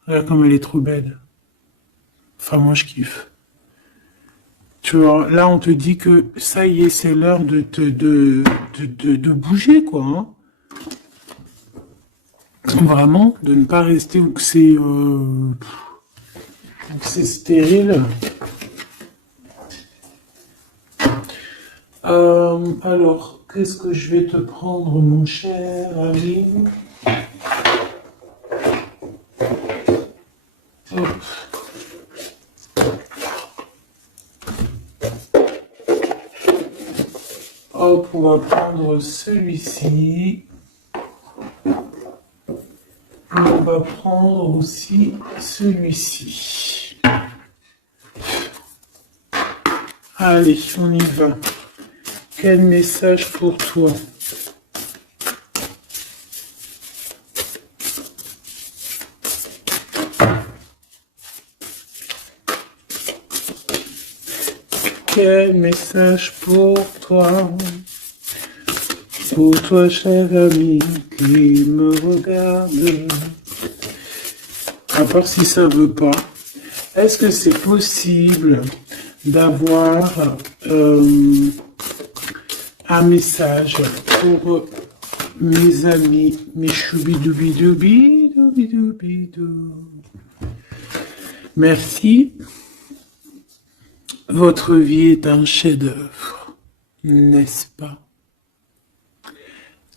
Regarde comme elle est trop belle. Enfin, moi, je kiffe. Tu vois, là, on te dit que ça y est, c'est l'heure de bouger, quoi. Hein. Vraiment, de ne pas rester où que c'est stérile. Alors, qu'est-ce que je vais te prendre, mon cher ami? Hop. Hop, on va prendre celui-ci. On va prendre aussi celui-ci. Allez, on y va. Quel message pour toi? Quel message pour toi? Pour toi, cher ami, qui me regarde. À part si ça veut pas. Est-ce que c'est possible d'avoir un message pour mes amis, mes choubidoubidoubidoubidou. Merci. Votre vie est un chef-d'œuvre, n'est-ce pas?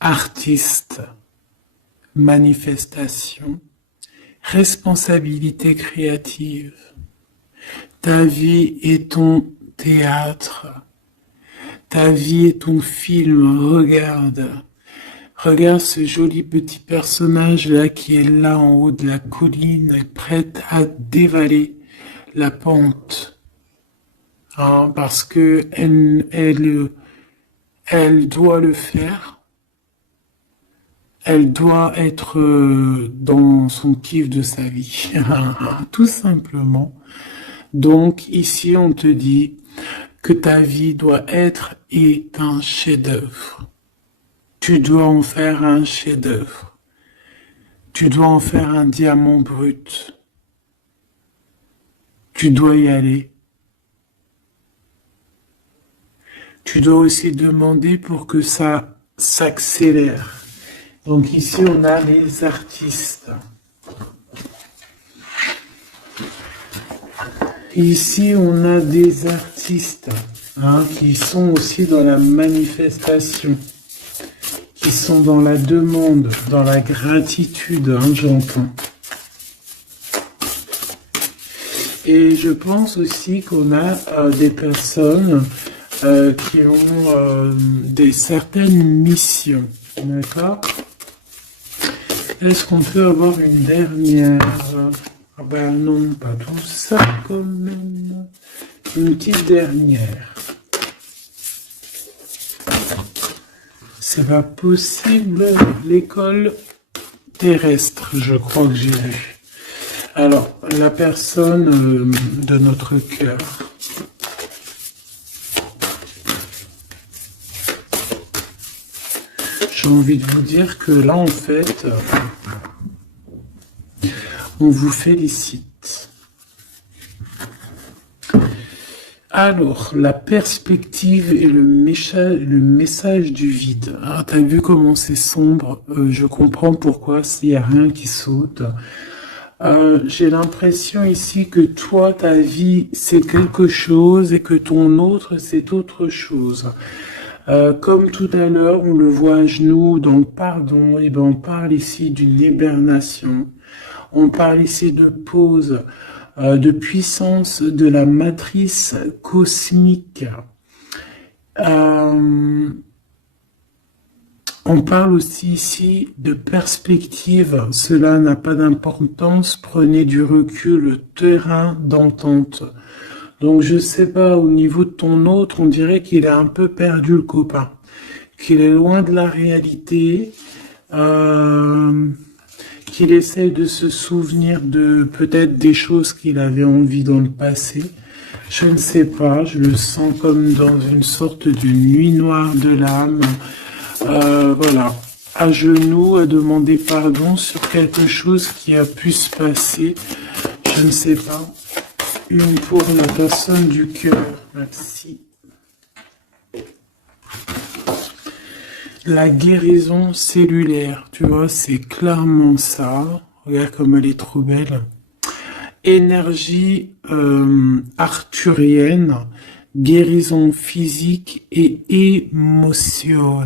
Artiste, manifestation, responsabilité créative. Ta vie est ton théâtre. Ta vie est ton film. Regarde. Regarde ce joli petit personnage-là qui est là en haut de la colline, prête à dévaler la pente. Hein, parce que elle doit le faire. Elle doit être dans son kiff de sa vie, tout simplement. Donc ici, on te dit que ta vie doit être un chef-d'œuvre. Tu dois en faire un chef-d'œuvre. Tu dois en faire un diamant brut. Tu dois y aller. Tu dois aussi demander pour que ça s'accélère. Donc ici, on a les artistes. Ici, on a des artistes qui sont aussi dans la manifestation, qui sont dans la demande, dans la gratitude, j'entends. Et je pense aussi qu'on a des personnes qui ont certaines missions, d'accord? Est-ce qu'on peut avoir une dernière? Ah ben non, pas tout ça quand même. Une petite dernière. C'est pas possible. L'école terrestre, je crois que j'ai vu. Alors, la personne de notre cœur. J'ai envie de vous dire que là, en fait, on vous félicite. Alors, la perspective et le message du vide. Ah, t'as vu comment c'est sombre? Je comprends pourquoi s'il n'y a rien qui saute. J'ai l'impression ici que toi, ta vie, c'est quelque chose et que ton autre, c'est autre chose. Comme tout à l'heure, on le voit à genoux dans le pardon, et ben on parle ici d'une hibernation. On parle ici de pause, de puissance de la matrice cosmique. On parle aussi ici de perspective. Cela n'a pas d'importance. Prenez du recul, terrain d'entente. Donc je sais pas, au niveau de ton autre, on dirait qu'il a un peu perdu le copain, qu'il est loin de la réalité. qu'il essaye de se souvenir de peut-être des choses qu'il avait envie dans le passé. Je ne sais pas, je le sens comme dans une sorte de nuit noire de l'âme. Voilà, à genoux, à demander pardon sur quelque chose qui a pu se passer. Je ne sais pas. Une pour la personne du cœur. Merci. La guérison cellulaire, tu vois, c'est clairement ça. Regarde comme elle est trop belle. Énergie arthurienne, guérison physique et émotion.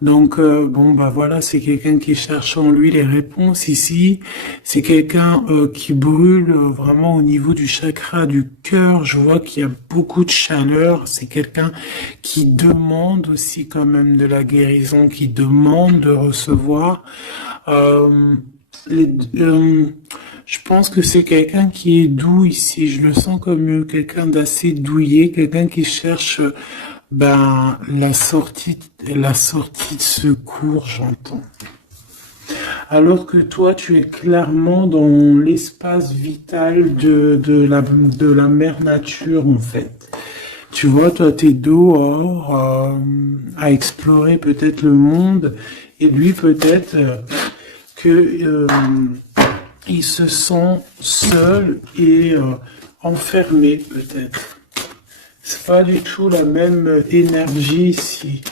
Donc, bon, bah voilà, c'est quelqu'un qui cherche en lui les réponses ici. C'est quelqu'un qui brûle vraiment au niveau du chakra du cœur. Je vois qu'il y a beaucoup de chaleur. C'est quelqu'un qui demande aussi quand même de la guérison, qui demande de recevoir. Je pense que c'est quelqu'un qui est doux ici. Je le sens comme quelqu'un d'assez douillet, quelqu'un qui cherche ben la sortie de secours, j'entends. Alors que toi, tu es clairement dans l'espace vital de la mère nature, en fait. Tu vois, toi, t'es dehors à explorer peut-être le monde, et lui, peut-être que il se sent seul et enfermé, peut-être. C'est pas du tout la même énergie ici.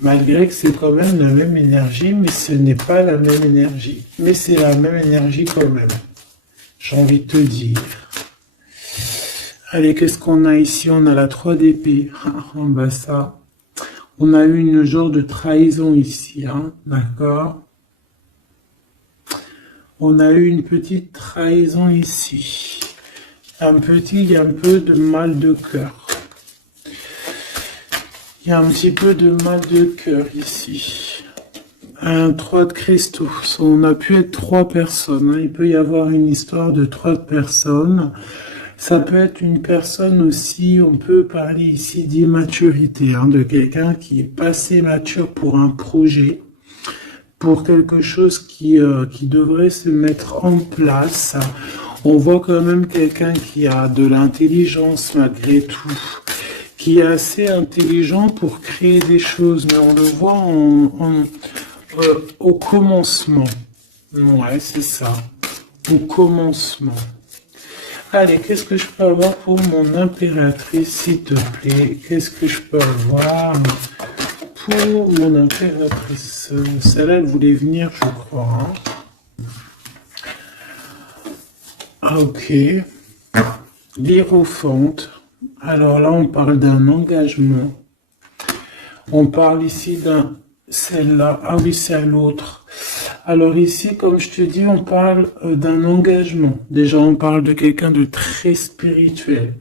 Malgré que c'est quand même la même énergie, mais ce n'est pas la même énergie. Mais c'est la même énergie quand même. J'ai envie de te dire. Allez, qu'est-ce qu'on a ici? On a la 3 d'épée. Bah ça. On a eu une genre de trahison ici, hein, d'accord? On a eu une petite trahison ici. Il y a un peu de mal de cœur. Il y a un petit peu de mal de cœur ici. Un 3 de cristaux. On a pu être 3 personnes. Hein. Il peut y avoir une histoire de 3 personnes. Ça peut être une personne aussi, on peut parler ici d'immaturité, hein, de quelqu'un qui est pas assez mature pour un projet, pour quelque chose qui devrait se mettre en place. On voit quand même quelqu'un qui a de l'intelligence malgré tout, qui est assez intelligent pour créer des choses, mais on le voit au commencement. Ouais, c'est ça, au commencement. Allez, qu'est-ce que je peux avoir pour mon impératrice, s'il te plaît? Qu'est-ce que je peux avoir pour mon impératrice? Celle-là, elle voulait venir, je crois. Hein. Ah, ok. L'Hiérophante. Alors là, on parle d'un engagement. On parle ici d'un... Celle-là. Ah oui, c'est à l'autre. Alors ici, comme je te dis, on parle d'un engagement. Déjà, on parle de quelqu'un de très spirituel.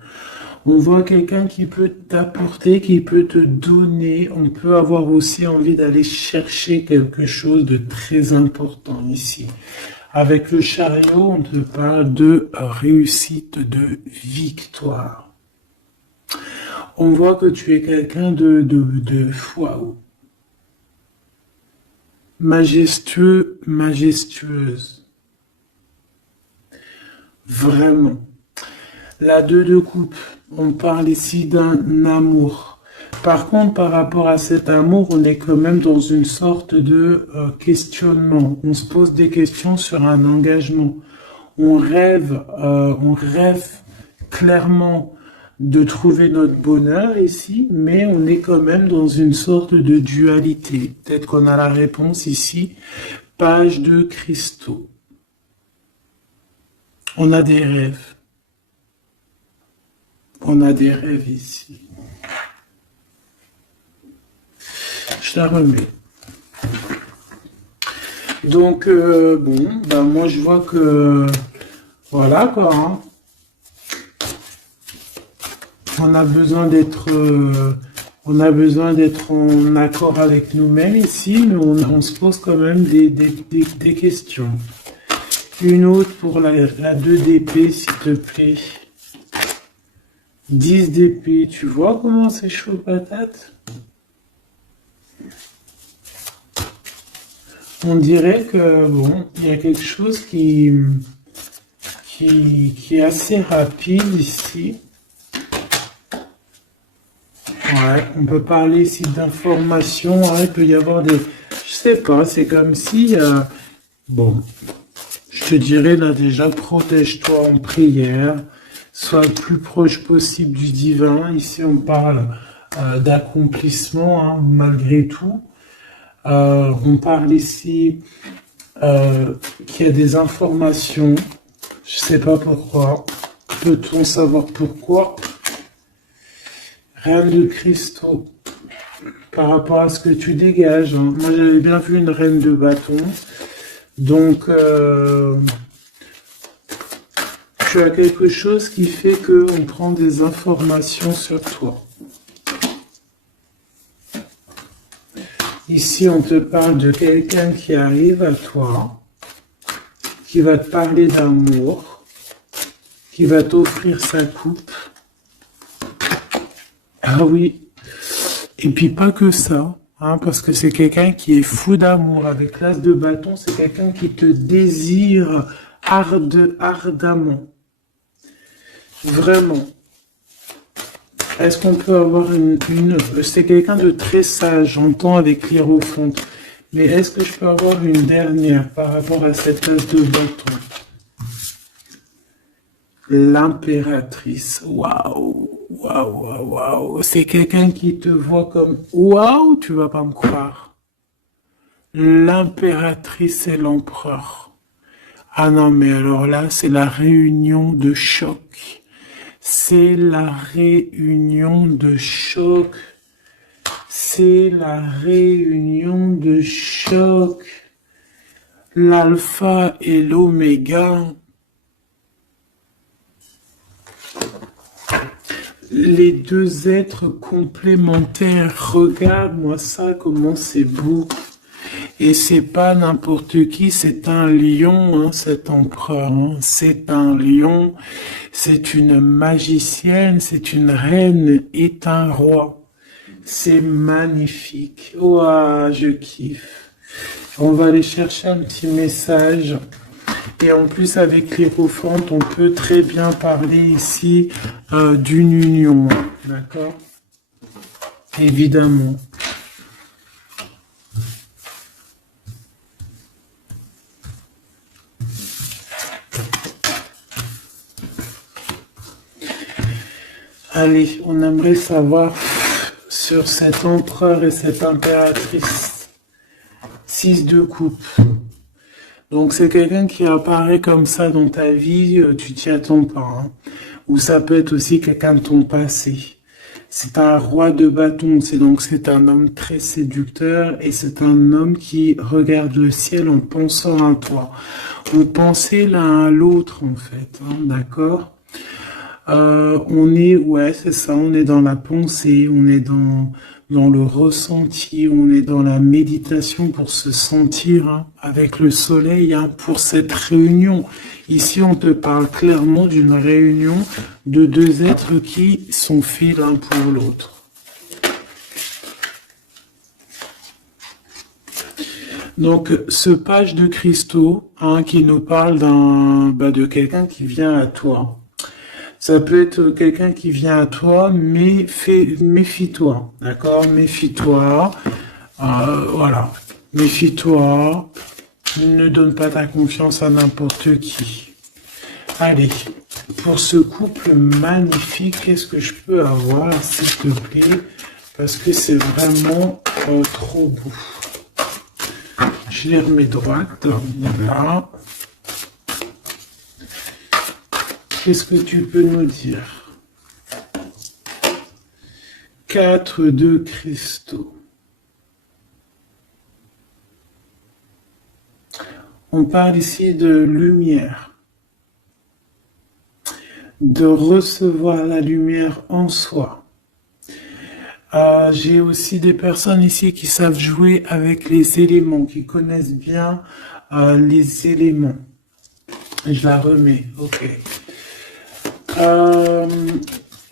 On voit quelqu'un qui peut t'apporter, qui peut te donner. On peut avoir aussi envie d'aller chercher quelque chose de très important ici. Avec le chariot, on te parle de réussite, de victoire. On voit que tu es quelqu'un de waouh. Majestueux, majestueuse. Vraiment. La 2 de coupe, on parle ici d'un amour. Par contre, par rapport à cet amour, on est quand même dans une sorte de questionnement. On se pose des questions sur un engagement. On rêve clairement de trouver notre bonheur ici, mais on est quand même dans une sorte de dualité. Peut-être qu'on a la réponse ici. Page de cristaux. On a des rêves. On a des rêves ici. Je la remets. Donc, bon, ben moi je vois que... Voilà quoi, hein. On a besoin d'être en accord avec nous-mêmes ici, mais on se pose quand même des questions. Une autre pour la 2 d'épée, s'il te plaît. 10 d'épée, tu vois comment c'est chaud patate? On dirait que, bon, il y a quelque chose qui est assez rapide ici. Ouais, on peut parler ici d'informations, il peut y avoir des... Je sais pas, c'est comme si... bon, je te dirais là déjà, protège-toi en prière, sois le plus proche possible du divin. Ici, on parle d'accomplissement, malgré tout. On parle ici qu'il y a des informations. Je sais pas pourquoi. Peut-on savoir pourquoi? Reine de cristaux. Par rapport à ce que tu dégages. Moi, j'avais bien vu une reine de bâton. Donc, tu as quelque chose qui fait qu'on prend des informations sur toi. Ici, on te parle de quelqu'un qui arrive à toi, qui va te parler d'amour, qui va t'offrir sa coupe. Ah oui. Et puis pas que ça, parce que c'est quelqu'un qui est fou d'amour. Avec l'as de bâton, c'est quelqu'un qui te désire ardemment. Vraiment. Est-ce qu'on peut avoir c'est quelqu'un de très sage, j'entends avec l'hiérophante. Mais est-ce que je peux avoir une dernière par rapport à cette as de bâton? L'impératrice. Waouh, waouh, waouh, waouh. C'est quelqu'un qui te voit comme waouh, tu vas pas me croire. L'impératrice et l'empereur. Ah non, mais alors là, c'est la réunion de choc. C'est la réunion de choc. C'est la réunion de choc. L'alpha et l'oméga. Les deux êtres complémentaires. Regarde-moi ça, comment c'est beau. Et c'est pas n'importe qui, c'est un lion, cet empereur. C'est un lion, c'est une magicienne, c'est une reine et un roi. C'est magnifique. Ouah, je kiffe. On va aller chercher un petit message. Et en plus, avec l'hiérophante, on peut très bien parler ici d'une union. D'accord? Évidemment. Allez, on aimerait savoir sur cet empereur et cette impératrice. 6 de coupe. Donc c'est quelqu'un qui apparaît comme ça dans ta vie, tu t'y attends pas. Ou ça peut être aussi quelqu'un de ton passé. C'est un roi de bâton, c'est un homme très séducteur et c'est un homme qui regarde le ciel en pensant à toi. Vous pensez l'un à l'autre en fait, d'accord? C'est ça, on est dans la pensée, on est dans le ressenti, on est dans la méditation pour se sentir avec le soleil pour cette réunion. Ici, on te parle clairement d'une réunion de deux êtres qui sont faits l'un pour l'autre. Donc, ce page de cristaux qui nous parle de quelqu'un qui vient à toi. Ça peut être quelqu'un qui vient à toi, mais méfie-toi, d'accord? Méfie-toi, voilà. Méfie-toi, ne donne pas ta confiance à n'importe qui. Allez, pour ce couple magnifique, qu'est-ce que je peux avoir, s'il te plaît? Parce que c'est vraiment trop beau. Je les remets droite, voilà. Qu'est-ce que tu peux nous dire? 4 de cristaux. On parle ici de lumière. De recevoir la lumière en soi. J'ai aussi des personnes ici qui savent jouer avec les éléments, qui connaissent bien les éléments. Je la remets, ok.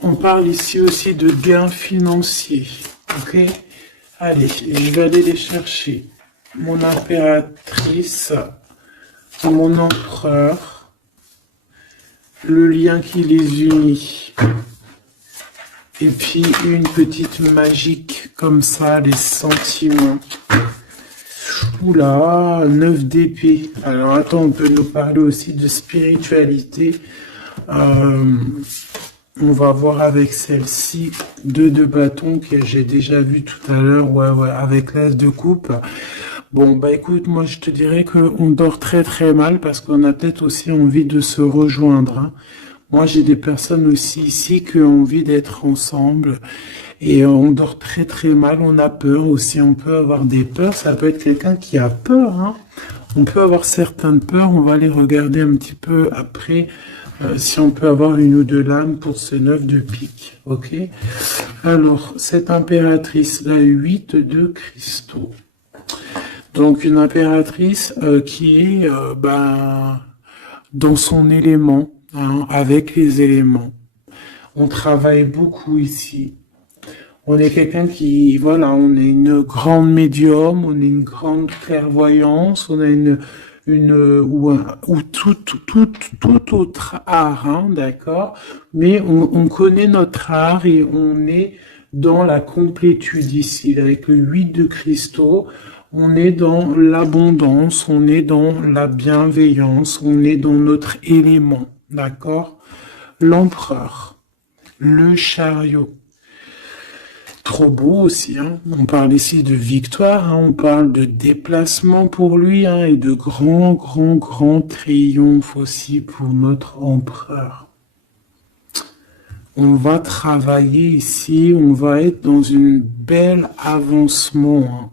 On parle ici aussi de gains financiers, ok? Allez, je vais aller les chercher. mon impératrice, mon empereur, le lien qui les unit. Et puis une petite magique comme ça, les sentiments. Oula, 9 d'épée. Alors attends, on peut nous parler aussi de spiritualité. On va voir avec celle-ci, 2 de bâton que j'ai déjà vu tout à l'heure, ouais, avec l'as de coupe. Bon, bah écoute, moi je te dirais qu'on dort très très mal parce qu'on a peut-être aussi envie de se rejoindre, hein. Moi j'ai des personnes aussi ici qui ont envie d'être ensemble et on dort très très mal, on a peur aussi, on peut avoir des peurs, ça peut être quelqu'un qui a peur, hein. On peut avoir certaines peurs, on va les regarder un petit peu après. Si on peut avoir une ou deux lames pour ce 9 de pique, ok? Alors, cette impératrice, la 8 de cristaux. Donc, une impératrice qui est dans son élément, hein, avec les éléments. On travaille beaucoup ici. On est quelqu'un qui, voilà, on est une grande médium, on est une grande clairvoyance, on a ou tout autre art, hein, d'accord? Mais on connaît notre art et on est dans la complétude ici. Avec le 8 de cristaux, on est dans l'abondance, on est dans la bienveillance, on est dans notre élément, d'accord? L'empereur, le chariot. Trop beau aussi, hein. On parle ici de victoire, hein. On parle de déplacement pour lui, hein, et de grand triomphe aussi pour notre empereur. On va travailler ici, on va être dans une belle avancement, hein.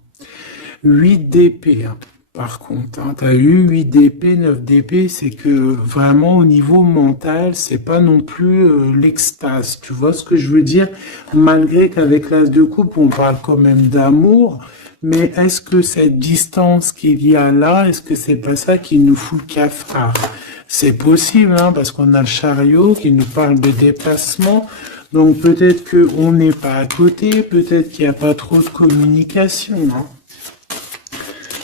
8 d'épée, hein. Par contre, hein, tu as eu 8 d'épée, 9 d'épée, c'est que vraiment au niveau mental, c'est pas non plus l'extase. Tu vois ce que je veux dire? Malgré qu'avec l'as de coupe, on parle quand même d'amour, mais est-ce que cette distance qu'il y a là, est-ce que c'est pas ça qui nous fout le cafard? C'est possible, hein, parce qu'on a le chariot qui nous parle de déplacement. Donc peut-être qu'on n'est pas à côté, peut-être qu'il n'y a pas trop de communication, hein.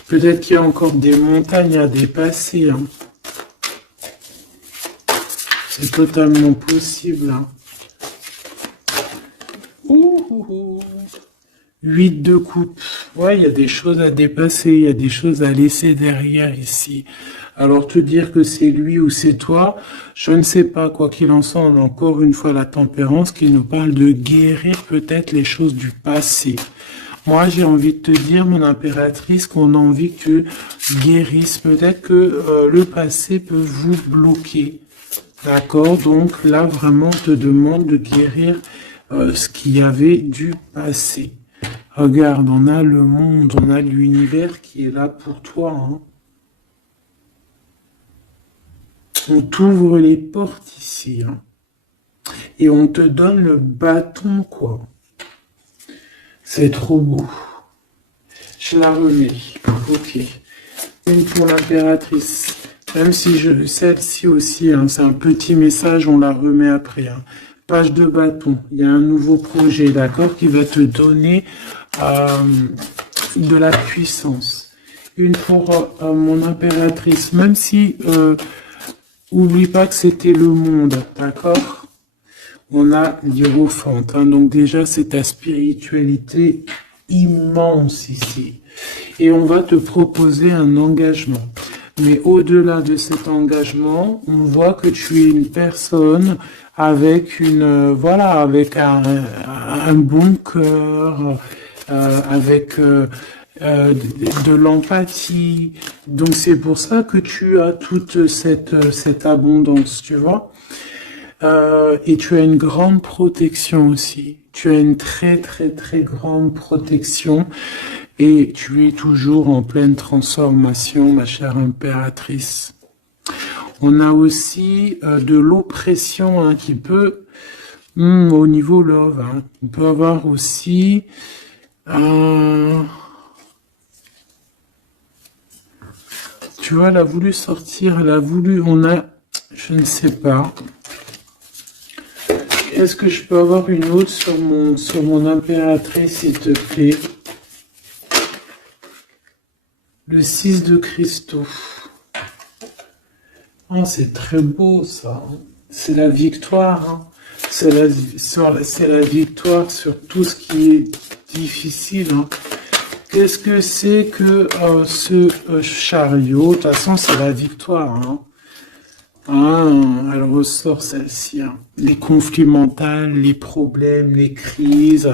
Peut-être qu'il y a encore des montagnes à dépasser, hein. C'est totalement possible, hein. 8 de coupe. Ouais, il y a des choses à dépasser, il y a des choses à laisser derrière ici. Alors te dire que c'est lui ou c'est toi, je ne sais pas. Quoi qu'il en soit, on a encore une fois la tempérance qui nous parle de guérir peut-être les choses du passé. Moi, j'ai envie de te dire, mon impératrice, qu'on a envie que tu guérisses. Peut-être que le passé peut vous bloquer. D'accord? Donc là, vraiment, on te demande de guérir ce qu'il y avait du passé. Regarde, on a le monde, on a l'univers qui est là pour toi, hein. On t'ouvre les portes ici, hein. Et on te donne le bâton, quoi. C'est trop beau. Je la remets. Ok. Une pour l'impératrice. Même si celle-ci aussi, hein, c'est un petit message, on la remet après, hein. Page de bâton. Il y a un nouveau projet, d'accord, qui va te donner de la puissance. Une pour mon impératrice. Même si, oublie pas que c'était le monde, d'accord? On a l'hiérophante, hein, donc déjà c'est ta spiritualité immense ici. Et on va te proposer un engagement. Mais au-delà de cet engagement, on voit que tu es une personne avec avec un bon cœur, avec de l'empathie. Donc c'est pour ça que tu as toute cette abondance, tu vois. Et tu as une grande protection aussi. Tu as une très grande protection et tu es toujours en pleine transformation, ma chère impératrice. On a aussi de l'oppression, hein, qui peut, au niveau love, hein, on peut avoir aussi tu vois, elle a voulu sortir, je ne sais pas. Est-ce que je peux avoir une autre sur mon impératrice, s'il te plaît? Le 6 de cristaux. Oh, c'est très beau ça. C'est la victoire. Hein. C'est la victoire sur tout ce qui est difficile. Hein. Qu'est-ce que c'est que ce chariot? De toute façon, c'est la victoire. Hein. Ah, elle ressort celle-ci. Hein. Les conflits mentaux, les problèmes, les crises.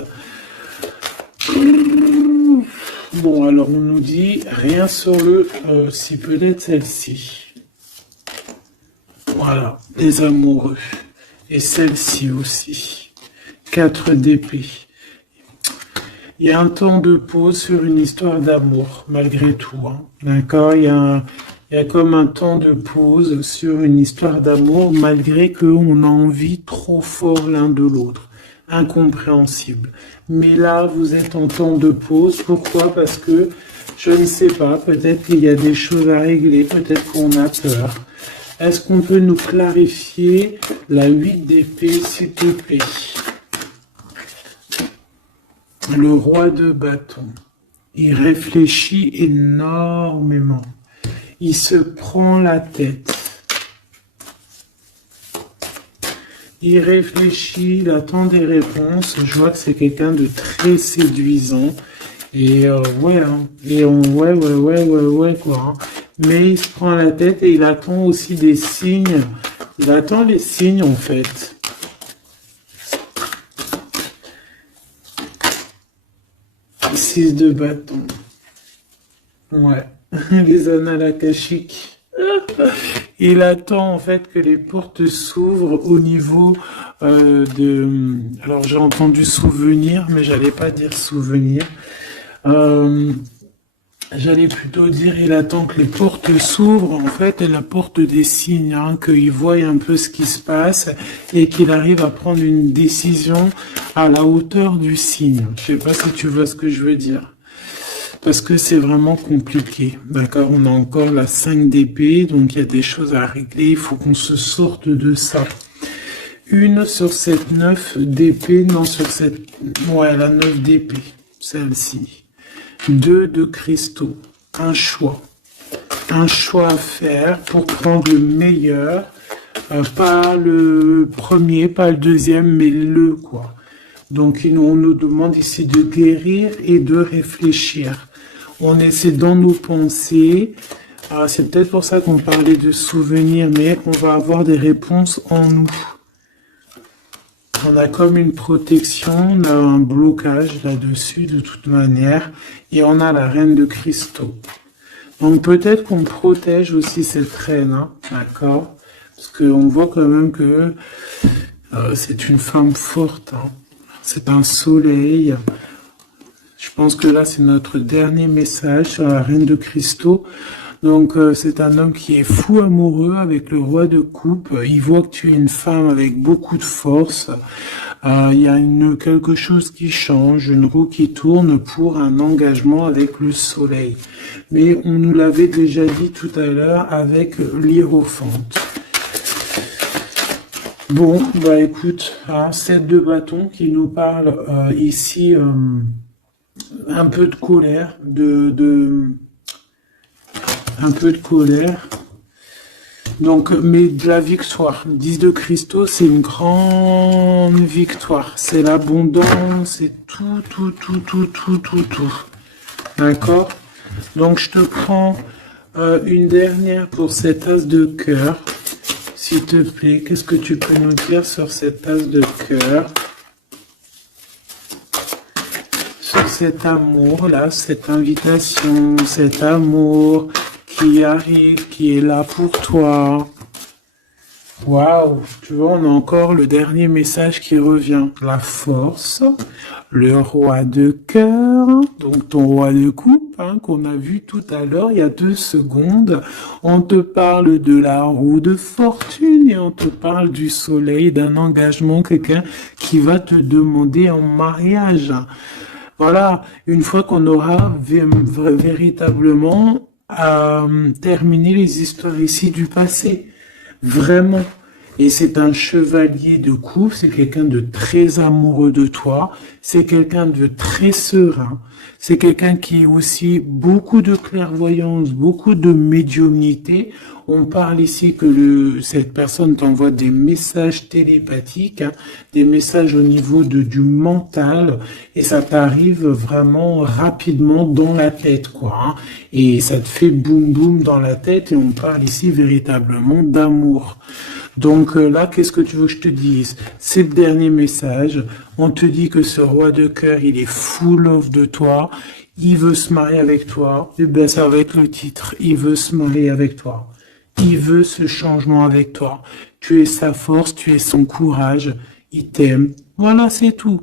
Bon, alors on nous dit rien sur le si peut-être celle-ci. Voilà, les amoureux. Et celle-ci aussi. 4 d'épée. Il y a un temps de pause sur une histoire d'amour, malgré tout. Hein. D'accord, il y a comme un temps de pause sur une histoire d'amour, malgré qu'on a envie trop fort l'un de l'autre. Incompréhensible. Mais là, vous êtes en temps de pause. Pourquoi? Parce que, je ne sais pas, peut-être qu'il y a des choses à régler, peut-être qu'on a peur. Est-ce qu'on peut nous clarifier la 8 d'épée, s'il te plaît? Le roi de bâton. Il réfléchit énormément. Il se prend la tête. Il réfléchit, il attend des réponses. Je vois que c'est quelqu'un de très séduisant. Et ouais, hein. Et ouais, quoi. Hein. Mais il se prend la tête et il attend aussi des signes. Il attend les signes, en fait. Six de bâton. Ouais. Les annales akashiques. Il attend en fait que les portes s'ouvrent au niveau de... Alors j'ai entendu souvenir, mais j'allais pas dire souvenir. J'allais plutôt dire il attend que les portes s'ouvrent, en fait, et la porte des signes, hein, qu'il voie un peu ce qui se passe et qu'il arrive à prendre une décision à la hauteur du signe. Je sais pas si tu vois ce que je veux dire. Parce que c'est vraiment compliqué. D'accord, on a encore la 5 d'épée, donc il y a des choses à régler, il faut qu'on se sorte de ça. Une sur cette 9 d'épée, non sur cette... Ouais, la 9 d'épée, celle-ci. 2 de cristaux, un choix. Un choix à faire pour prendre le meilleur, pas le premier, pas le deuxième, mais le quoi. Donc on nous demande ici de guérir et de réfléchir. On essaie dans nos pensées. C'est peut-être pour ça qu'on parlait de souvenirs, mais on va avoir des réponses en nous. On a comme une protection, on a un blocage là-dessus de toute manière, et on a la reine de cristaux. Donc peut-être qu'on protège aussi cette reine, hein, d'accord? Parce qu'on voit quand même que c'est une femme forte, hein. C'est un soleil. Je pense que là, c'est notre dernier message sur la reine de cristaux. Donc, c'est un homme qui est fou amoureux avec le roi de coupe. Il voit que tu es une femme avec beaucoup de force. Il y a quelque chose qui change, une roue qui tourne pour un engagement avec le soleil. Mais on nous l'avait déjà dit tout à l'heure avec l'hiérophante. Bon, bah écoute, 7 de bâton qui nous parle ici un peu de colère, un peu de colère. Donc, mais de la victoire. 10 de cristaux, c'est une grande victoire. C'est l'abondance, c'est tout. D'accord? Donc, je te prends une dernière pour cet as de cœur. S'il te plaît, qu'est-ce que tu peux nous dire sur cette as de cœur? Sur cet amour-là, cette invitation, cet amour qui arrive, qui est là pour toi. Waouh, tu vois, on a encore le dernier message qui revient. La force, le roi de cœur, donc ton roi de coupe, hein, qu'on a vu tout à l'heure, il y a 2 secondes. On te parle de la roue de fortune et on te parle du soleil, d'un engagement, quelqu'un qui va te demander en mariage. Voilà, une fois qu'on aura véritablement terminé les histoires ici du passé. Vraiment. Et c'est un chevalier de coupe, c'est quelqu'un de très amoureux de toi, c'est quelqu'un de très serein, c'est quelqu'un qui a aussi beaucoup de clairvoyance, beaucoup de médiumnité. On parle ici que cette personne t'envoie des messages télépathiques, hein, des messages au niveau du mental, et ça t'arrive vraiment rapidement dans la tête, quoi, hein. Et ça te fait boum boum dans la tête, et on parle ici véritablement d'amour. Donc là, qu'est-ce que tu veux que je te dise? C'est le dernier message. On te dit que ce roi de cœur, il est full of de toi. Il veut se marier avec toi. Et bien, ça va être le titre. Il veut se marier avec toi. Il veut ce changement avec toi. Tu es sa force, tu es son courage. Il t'aime. Voilà, c'est tout.